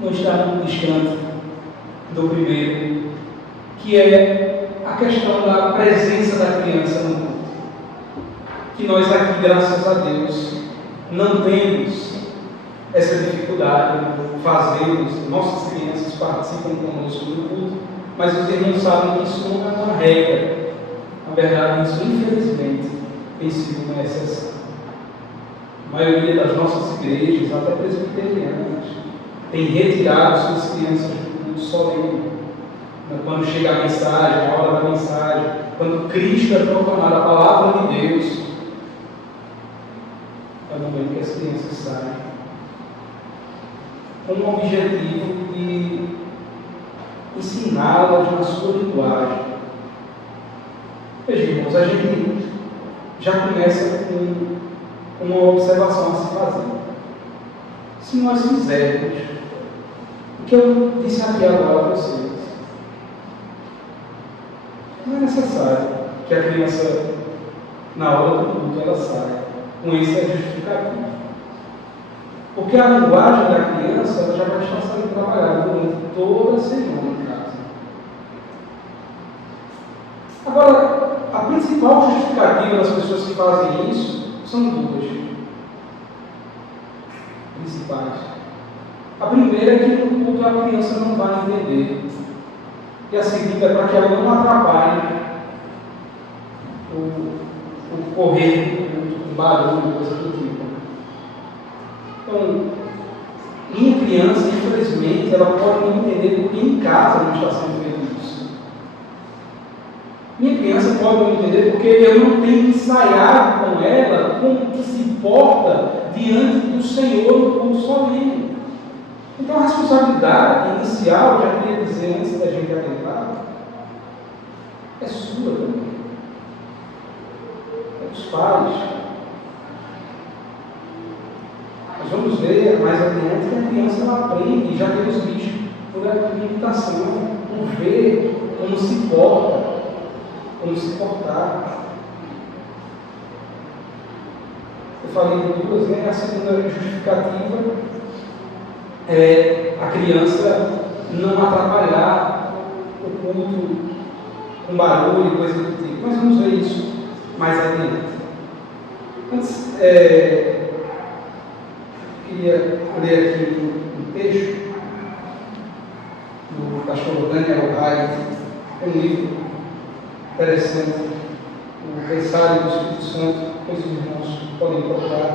Não está muito distante do primeiro, que é a questão da presença da criança no mundo. Que nós aqui, graças a Deus, não temos essa dificuldade, fazemos, nossas crianças participam conosco do culto, mas os irmãos sabem que isso não é uma regra. Na verdade, isso infelizmente tem sido uma exceção. A maioria das nossas igrejas, até presbiterianas, tem retirado suas crianças do culto solene. Quando chega a mensagem, a hora da mensagem, quando Cristo é proclamado, a palavra de Deus, é o momento que as crianças saem, com o objetivo de ensiná-las na sua linguagem. Veja, irmãos, a gente já começa com uma observação a se fazer. Se nós fizermos o que eu disse aqui agora a vocês, não é necessário que a criança, na hora do culto, ela saia. Com isso é justificativo. Porque a linguagem da criança ela já vai estar sendo trabalhada durante toda a semana em casa. Agora, a principal justificativa das pessoas que fazem isso são duas principais. A primeira é que no culto a criança não vai entender. E a segunda é para que ela não atrapalhe o correr do culto, o barulho, coisa do tipo. Então, minha criança, infelizmente, ela pode não entender porque em casa não está sendo feito isso. Minha criança pode não entender porque eu não tenho ensaiado com ela como que se porta diante do Senhor no culto solene. Então a responsabilidade inicial, já queria dizer antes da gente adentrar, é sua também. É dos pais. Nós vamos ver mais adiante que a criança ela aprende, já temos visto por imitação, por ver como se porta, como se portar. Eu falei de duas, né? A segunda justificativa é a criança não atrapalhar o culto com barulho e coisa do tipo. Mas vamos ver isso mais adiante. Antes, queria ler aqui um texto do pastor Daniel Hyde. É um livro interessante, o Versário do Espírito Santo, que os irmãos podem procurar.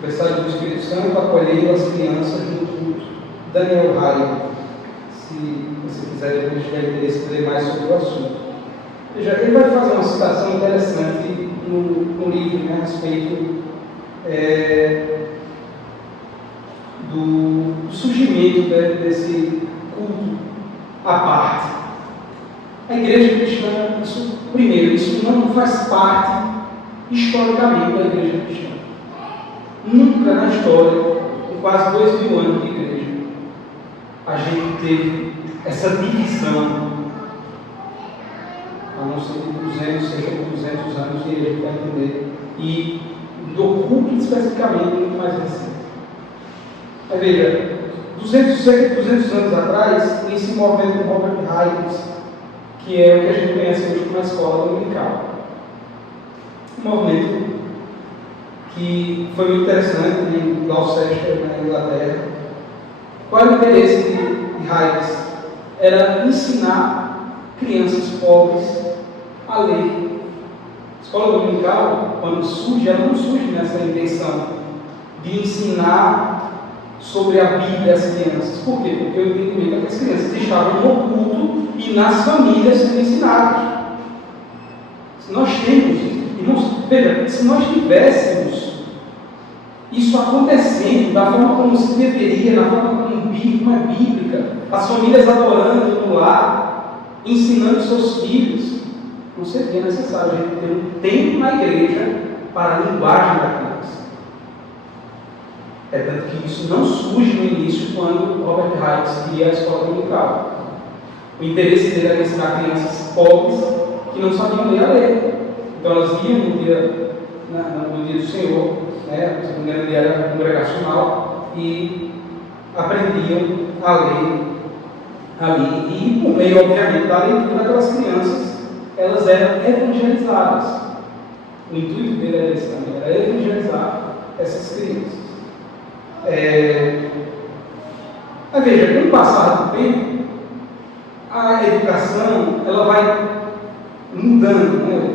Versário do Espírito Santo, acolhendo as crianças no culto. Daniel Hyde, se você quiser depois tiver interesse em ler mais sobre o assunto. Veja, ele vai fazer uma citação interessante no livro, né, a respeito do surgimento desse culto à parte. A igreja cristã, isso não faz parte historicamente da igreja cristã. Nunca na história, em quase 2000 anos de igreja, a gente teve essa divisão, a não ser de cerca de 200 anos, que a gente vai entender, e do culto especificamente muito mais recente. Aí veja, cerca de 200 anos atrás, esse movimento do Robert Hines, que é o que a gente conhece hoje como a escola dominical. Um movimento que foi muito interessante em Gloucester, na Inglaterra. Qual era o interesse de Hines? Era ensinar crianças pobres a ler. A escola dominical, quando surge, ela não surge nessa intenção de ensinar sobre a Bíblia às crianças. Por quê? Porque o entendimento é que as crianças estavam no culto e nas famílias sendo ensinadas. Se nós temos, irmãos, veja, se nós tivéssemos isso acontecendo da forma como se deveria, da forma como é bíblica, as famílias adorando no lar, ensinando seus filhos, não seria necessário a gente ter um tempo na igreja para a linguagem da criança. É tanto que isso não surge no início quando Robert Hines cria a escola dominical. O interesse dele era ensinar crianças pobres que não sabiam ler a ler. Então elas iam no dia do Senhor, né? Se não me engano, ele era congregacional, e aprendiam a lei ali. E por meio, obviamente, da leitura, aquelas crianças, elas eram evangelizadas. O intuito dele era esse também, era evangelizar essas crianças. Mas veja, com o passar do tempo, a educação ela vai mudando, né?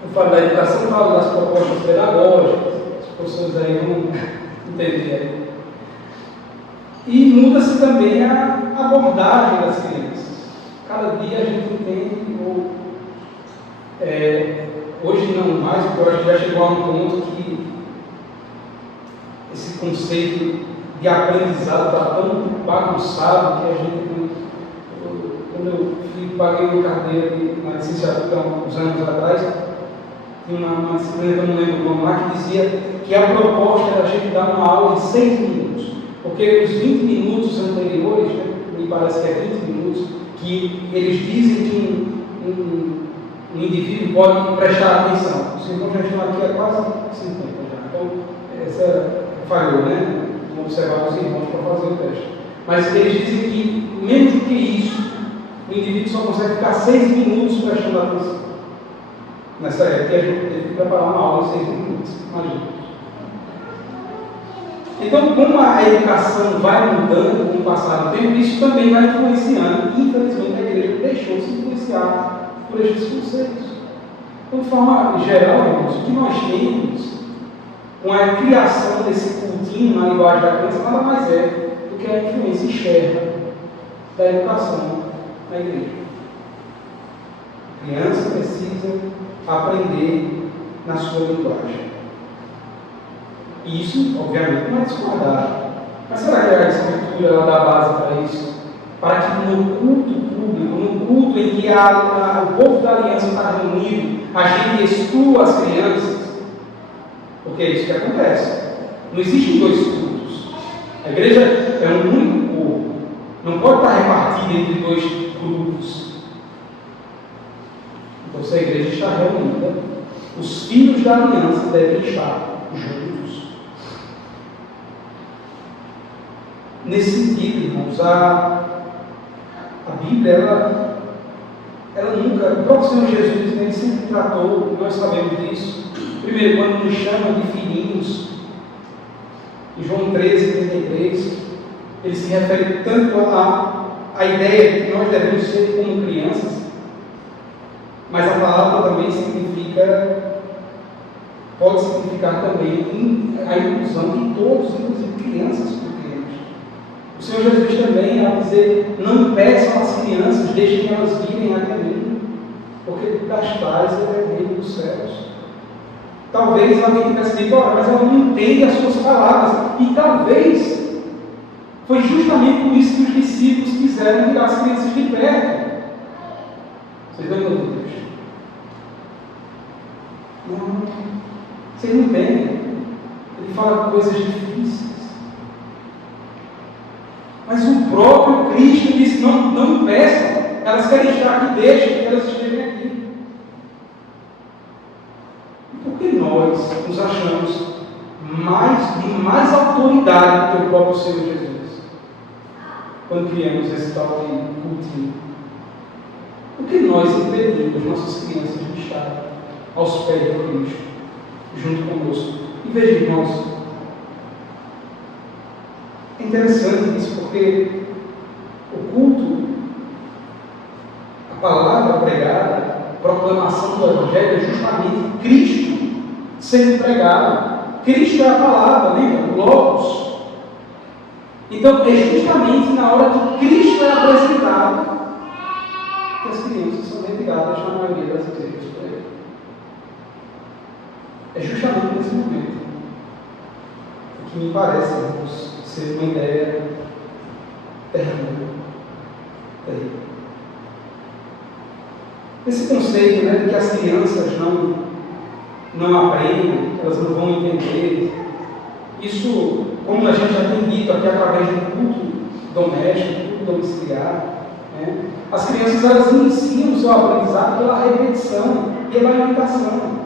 Eu falo da educação, eu falo das propostas pedagógicas, os professores aí vão entender. E muda-se também a abordagem das crianças. Cada dia a gente entende, hoje não mais, porque eu acho que já chegou a um ponto que esse conceito de aprendizado está tão bagunçado que a gente, quando eu paguei uma carteira na licenciatura uns anos atrás, tinha uma disciplina que eu não lembro o nome lá, que dizia que a proposta era a gente dar uma aula de 6 minutos, porque os 20 minutos anteriores, né, me parece que é 20 minutos, que eles dizem que um indivíduo pode prestar atenção. Os irmãos já estão aqui há quase 50 já, então essa falhou, né? Vamos observar os irmãos para fazer o teste. Mas eles dizem que, menos do que isso, o indivíduo só consegue ficar 6 minutos prestando atenção. Nessa época, a gente teve que preparar uma aula em 6 minutos. Imagina. Então, como a educação vai mudando com o passar do tempo, isso também vai influenciando. Infelizmente, a igreja deixou de se influenciar por estes conceitos. Então, de forma geral, irmãos, o que nós temos com a criação desse cultinho na linguagem da criança nada mais é do que a influência externa da educação na igreja. A criança precisa aprender na sua linguagem. E isso, obviamente, não é discordar. Mas será que a Escritura ela dá base para isso? Para que no culto público, no culto em que o povo da aliança está reunido, a gente exclua as crianças? Porque é isso que acontece. Não existem 2 cultos. A igreja é um único corpo. Não pode estar repartida entre 2 grupos. Então, se a igreja está reunida, os filhos da aliança devem estar juntos. Nesse sentido, irmãos, a Bíblia, ela nunca, o próprio Senhor Jesus, ele sempre tratou, nós sabemos disso. Primeiro, quando nos chama de filhinhos, em João 13:33, ele se refere tanto à ideia de que nós devemos ser como crianças, mas a palavra também pode significar também a inclusão de todos, inclusive crianças pequenas. O Senhor Jesus também, ao dizer, não peçam às crianças, deixem que elas virem até mim, porque das tais é o reino dos céus. Talvez alguém tivesse dito, mas ela não entende as suas palavras. E talvez foi justamente por isso que os discípulos quiseram tirar as crianças de perto. Vocês lembram do texto? Não, vocês não entendem. Ele fala coisas difíceis. Mas o próprio Cristo disse, não peçam. Elas querem estar aqui, deixem que elas estejam aqui. Por que nós nos achamos de mais autoridade do que o próprio Senhor Jesus quando criamos esse tal de cultinho? Por que nós impedimos nossas crianças de estar aos pés de Cristo, junto conosco? E veja, irmãos, é interessante isso, porque o culto, a palavra pregada, a proclamação do Evangelho é justamente Cristo sendo pregado. Cristo é a palavra, lembra? O Logos. Então, é justamente na hora que Cristo é apresentado que as crianças são retiradas na maioria das igrejas por ele. É justamente nesse momento que me parece, irmãos, ser uma ideia terrível. Esse conceito, né, de que as crianças não aprendem, elas não vão entender, isso, como a gente já tem dito aqui através do culto doméstico, culto domiciliar, né? As crianças, elas iniciam o seu aprendizado pela repetição, pela imitação.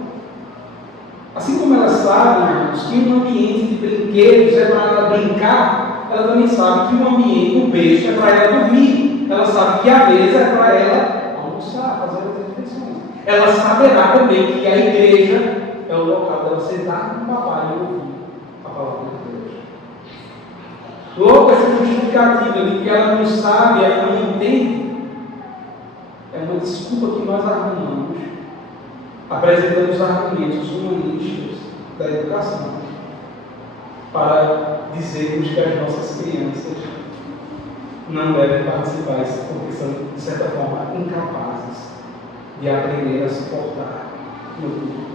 Assim como elas sabem, irmãos, que um ambiente de brinquedos é para ela brincar, ela também sabe que um ambiente, um berço, é para ela dormir. Ela sabe que a mesa é para ela almoçar, fazer as refeições. Ela saberá também que a igreja é o local dela sentar com o papai e ouvir a palavra de Deus. Logo, essa justificativa de que ela não sabe, ela não entende, é uma desculpa que nós arrumamos, apresentando os argumentos humanistas da educação, para dizermos que as nossas crianças não devem participar, porque são, de certa forma, incapazes de aprender a se portar no mundo.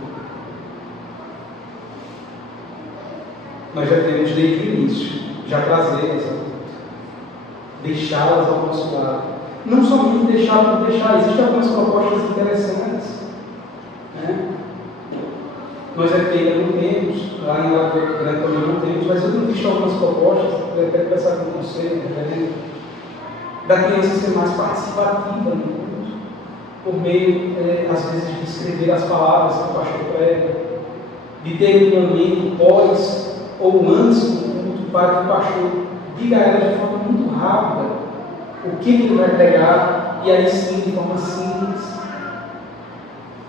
Nós já devemos, desde o início, já trazê-las, deixá-las ao nosso lado. Não somente deixar por deixar, existem algumas propostas interessantes, né? Nós aqui ainda não temos, lá em Lagoa Grande também não temos, mas eu tenho visto algumas propostas, eu até pensar com você, né? Da criança ser mais participativa no culto, por meio, às vezes, de escrever as palavras que o pastor prega, de ter um momento pós ou antes do culto, para que o pastor diga a ela de forma muito rápida o que ele vai pregar, e aí sim, de forma simples,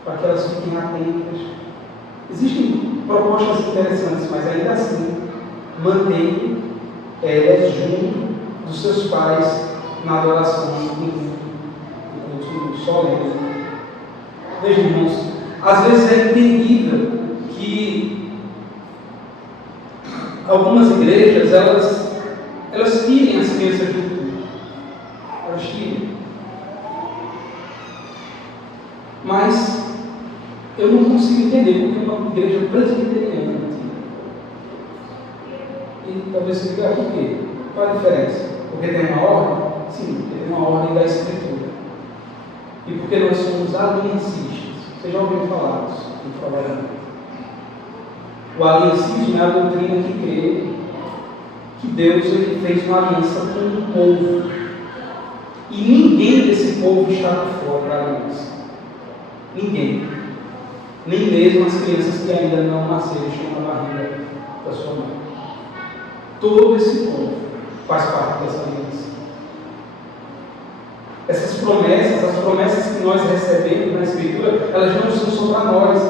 para que elas fiquem atentas. Existem propostas interessantes, mas ainda assim, mantenham elas junto dos seus pais na adoração do culto solene. Veja, irmãos, às vezes é entendível que algumas igrejas, elas tirem as crianças do culto. Elas tiram. Mas eu não consigo entender porque uma igreja presbiteriana e talvez você diga por quê? Qual a diferença? Porque tem uma ordem? Sim, porque tem uma ordem da Escritura. E porque nós somos aliancistas. Vocês já ouviram falar disso? Provavelmente. O aliancismo é a doutrina que crê que Deus ele fez uma aliança com o povo. E ninguém desse povo está por fora da aliança. Ninguém. Nem mesmo as crianças que ainda não nasceram estão na barriga da sua mãe. Todo esse povo faz parte dessa aliança. Essas promessas, as promessas que nós recebemos na Escritura, elas não são só para nós,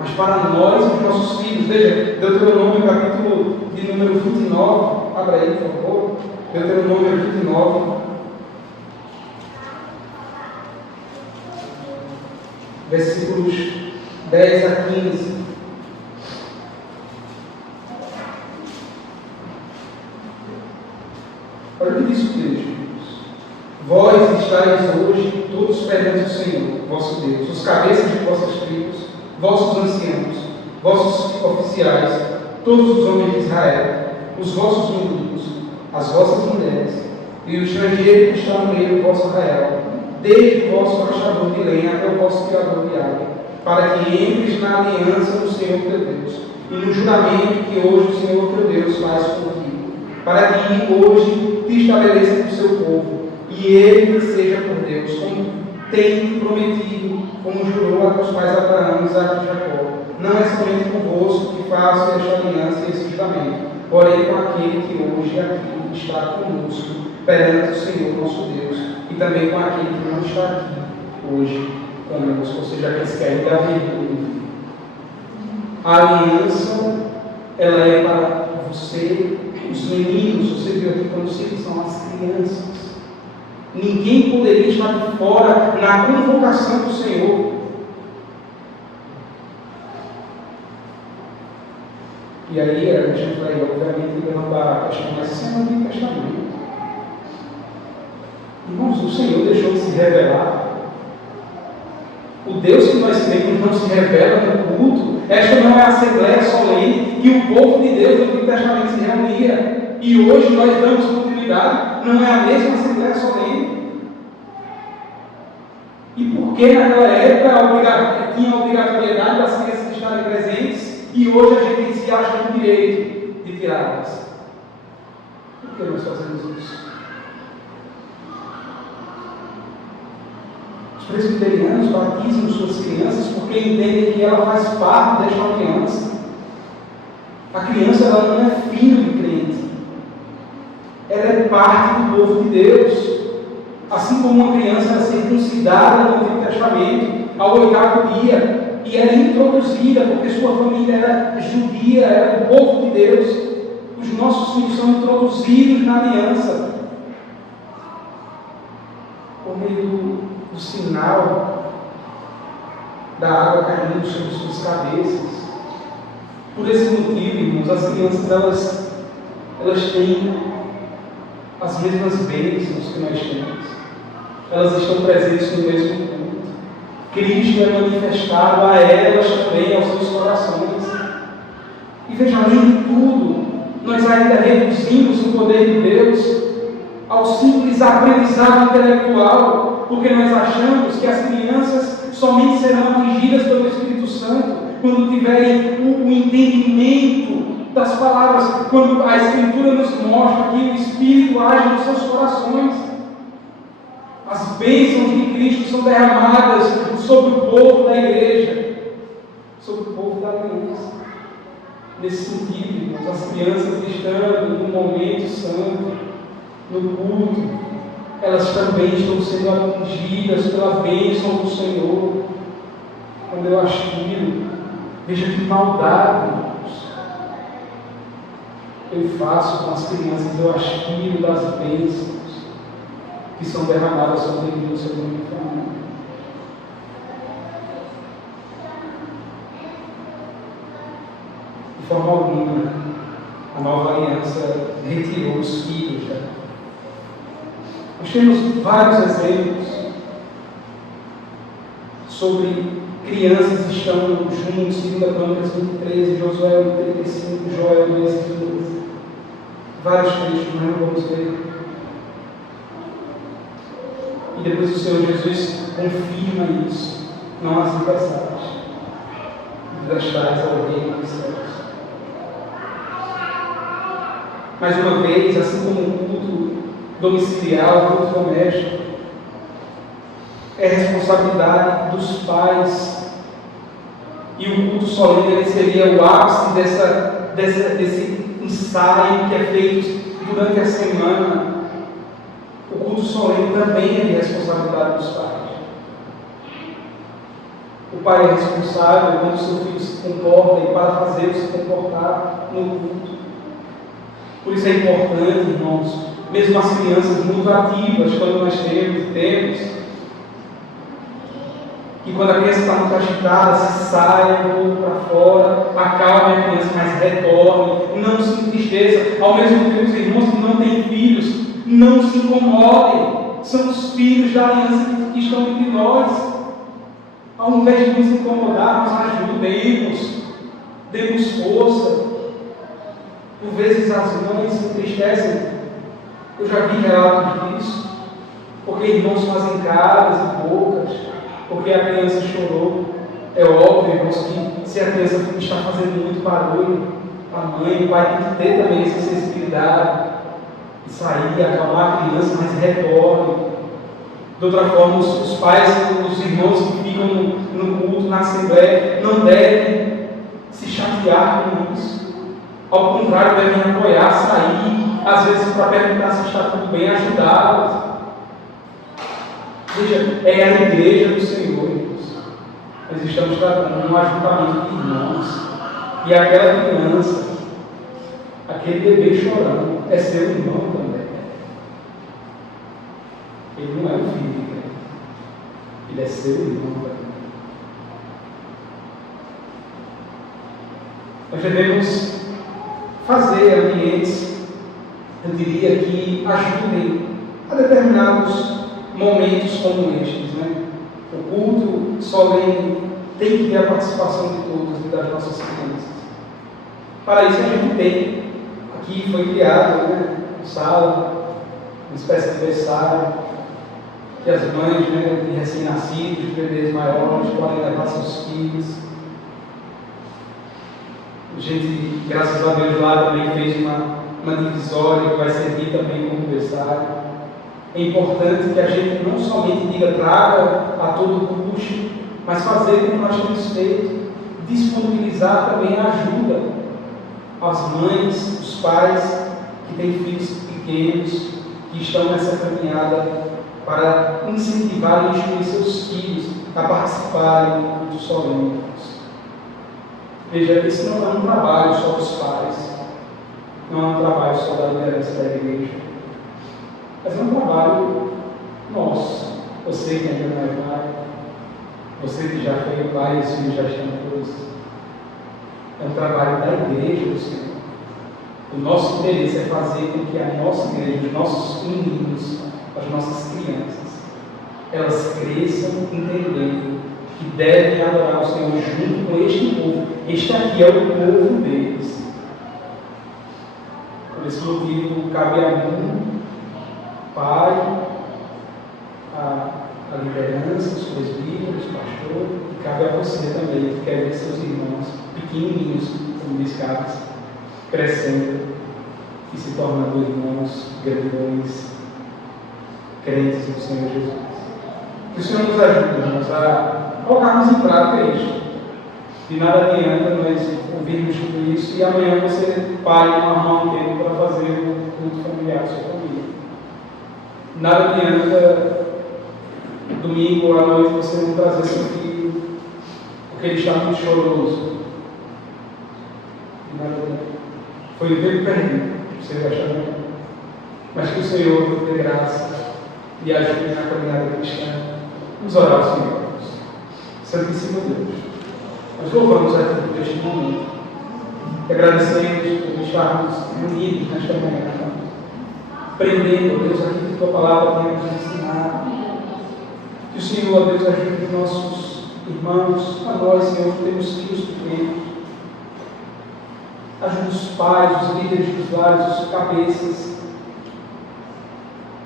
mas para nós e os nossos filhos. Veja, Deuteronômio, capítulo de número 29, abra aí, por favor. Deuteronômio 29, versículos 10 a 15. Olha o que diz o texto. Vós estáis hoje todos perante o Senhor, vosso Deus, os cabeças de vossas tribos, vossos anciãos, vossos oficiais, todos os homens de Israel, os vossos meninos, as vossas mulheres, e o estrangeiro que está no meio do vosso arraial, desde o vosso rachador de lenha até o vosso criador de água, para que entres na aliança do Senhor teu Deus, e no juramento que hoje o Senhor teu Deus faz contigo, para que hoje te estabeleça com o seu povo, e ele te seja por Deus, como tem prometido, como jurou a teus pais Abraão, Isaque e Jacó. Não é somente convosco que faço esta aliança e esse juramento, porém com aquele que hoje aqui está conosco, perante o Senhor nosso Deus, e também com aquele que não está aqui hoje conosco, ou seja, aqueles que ainda vivem. A aliança, ela é para você, os meninos, você viu aqui quando são as crianças. Ninguém poderia estar de fora na convocação do Senhor. E aí a gente vai, obviamente, levantar a questão, mas isso é no Antigo Testamento. Irmãos, o Senhor deixou de se revelar. O Deus que nós temos não se revela no culto. Esta não é a Assembleia solene que o povo de Deus do Antigo Testamento se reunia. E hoje nós damos continuidade. Não é a mesma Assembleia solene. E por que naquela época tinha a obrigatoriedade das crianças estarem presentes e hoje a gente se acha no direito de tirá-las? Por que nós fazemos isso? Os presbiterianos batizam suas crianças porque entendem que ela faz parte desta criança. A criança ela não é filho de crente. Ela é parte do povo de Deus. Assim como uma criança é circuncidada no Antigo Testamento, ao 8º dia, e ela é introduzida porque sua família era judia, era do povo de Deus. Os nossos filhos são introduzidos na aliança por meio do sinal da água caindo sobre suas cabeças. Por esse motivo, irmãos, as crianças elas têm as mesmas bênçãos que nós temos. Elas estão presentes no mesmo culto. Cristo é manifestado a elas também, aos seus corações. E veja, além de tudo, nós ainda reduzimos o poder de Deus ao simples aprendizado intelectual, porque nós achamos que as crianças somente serão atingidas pelo Espírito Santo quando tiverem o entendimento das palavras, quando a Escritura nos mostra que o Espírito age nos seus corações. As bênçãos de Cristo são derramadas sobre o povo da igreja, sobre o povo da aliança. Nesse sentido, irmãos, as crianças estando no momento santo, no culto, elas também estão sendo atingidas pela bênção do Senhor. Quando eu aspiro, veja que maldade, irmãos, eu faço com as crianças, eu aspiro das bênçãos que são derramadas sobre mim, sobre a minha família. De forma alguma, a nova aliança retirou os filhos. Nós temos vários exemplos sobre crianças que estão juntos, 2 Crônicas 23, Josué 35, Joel 2:15. Vários textos, não vamos ver. E depois o Senhor Jesus confirma isso, não as passagens, das tais ao reino dos céus. Mais uma vez, assim como o culto domiciliar, o culto doméstico, é responsabilidade dos pais, e o culto solene ele seria o ápice desse ensaio que é feito durante a semana. O culto solene também é de responsabilidade dos pais. O pai é responsável quando o seu filho se comporta e para fazê-lo se comportar no culto. Por isso é importante, irmãos, mesmo as crianças muito ativas, quando nós temos, que quando a criança está muito agitada, se saia um pouco para fora, acalme a criança, mas retorne, não se entristeça. Ao mesmo tempo, os irmãos que não têm filhos, não se incomodem, são os filhos da aliança que estão entre nós. Ao invés de nos incomodarmos, ajudemos, demos força. Por vezes as mães se entristecem, eu já vi relatos disso, porque irmãos fazem caras e bocas, porque a criança chorou. É óbvio, irmãos, que se a criança está fazendo muito barulho, a mãe, o pai tem que ter também essa sensibilidade, de sair, acalmar a criança, mas retorne. De outra forma, os pais, os irmãos que ficam no culto, na assembleia, não devem se chatear com isso. Ao contrário, devem apoiar, sair, às vezes para perguntar se está tudo bem, ajudá-los. Veja, é a igreja do Senhor, irmãos. Nós estamos tratando um ajuntamento de irmãos. E aquela criança, aquele bebê chorando, é seu irmão também. Ele não é um filho de igreja. Ele é seu irmão também. Nós devemos fazer ambientes, eu diria, que ajudem a determinados momentos como estes, né? O culto solene tem que ter a participação de todos e das nossas crianças. Para isso a gente tem, aqui foi criado, né, um sala, uma espécie de berçário, que as mães, né, de recém-nascidos, bebês maiores, podem levar seus filhos. A gente, graças a Deus, lá também fez uma divisória que vai servir também como berçário. É importante que a gente não somente diga traga a todo custo, mas fazer como nós temos feito, disponibilizar também a ajuda às mães, os pais que têm filhos pequenos, que estão nessa caminhada para incentivar e instruir seus filhos a participarem do culto solene. Veja, esse não é um trabalho só dos pais, não é um trabalho só da liderança da igreja, mas é um trabalho nosso. Você que ainda não é pai, você que já foi pai e os filhos já estão todos, é um trabalho da igreja do Senhor. O nosso interesse é fazer com que a nossa igreja, os nossos meninos, as nossas crianças, elas cresçam entendendo que devem adorar o Senhor junto com este povo. Este aqui é o povo deles. Por esse motivo, cabe a mim, pai, a liderança, os presbíteros, o pastor, e cabe a você também, que quer ver seus irmãos pequenininhos, como diz Carlos, crescendo e se tornando irmãos grandões, crentes no Senhor Jesus. Que o Senhor nos ajude, irmãos, a colocarmos em prática isto. De nada adianta nós ouvirmos tudo isso e amanhã você pare e arrumar um tempo para fazer o culto familiar da sua família. Nada adianta domingo à noite você não trazer seu filho porque ele está muito choroso. Nada adianta. Foi o tempo perdido, você vai achar melhor. Mas que o Senhor nos dê graça e ajude na caminhada cristã. Vamos orar ao Senhor. Santíssimo Deus, nós louvamos a Ti por este momento. E agradecemos por estarmos unidos nesta manhã, aprendendo, Deus, aquilo que Tua palavra tem nos ensinado. Que o Senhor, Deus, ajude nossos irmãos, a nós, Senhor, que temos filhos pequenos. Ajude os pais, os líderes dos lares, os cabeças,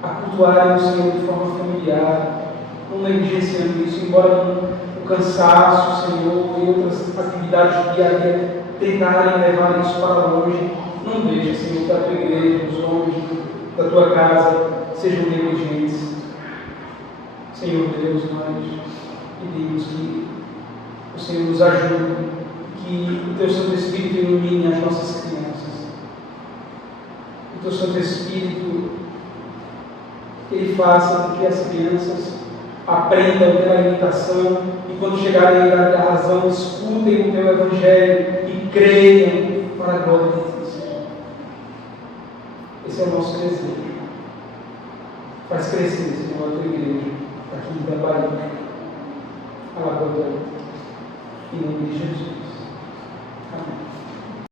a cultuarem o Senhor de forma familiar, não negligenciando isso, embora o cansaço, Senhor, e outras atividades do dia a dia tentarem levar isso para longe. Não deixe, Senhor, que a Tua igreja, os homens da Tua casa sejam negligentes. Senhor Deus, nós pedimos que o Senhor nos ajude, que o Teu Santo Espírito ilumine as nossas crianças. Que o Teu Santo Espírito Ele faça com que as crianças aprendam pela imitação e quando chegarem à idade da razão, escutem o Teu Evangelho e creiam para a glória de Ti, Senhor. Esse é o nosso desejo. Faz crescer, Senhor, a Tua igreja, aqui em Bahia. A glória em nome de Jesus.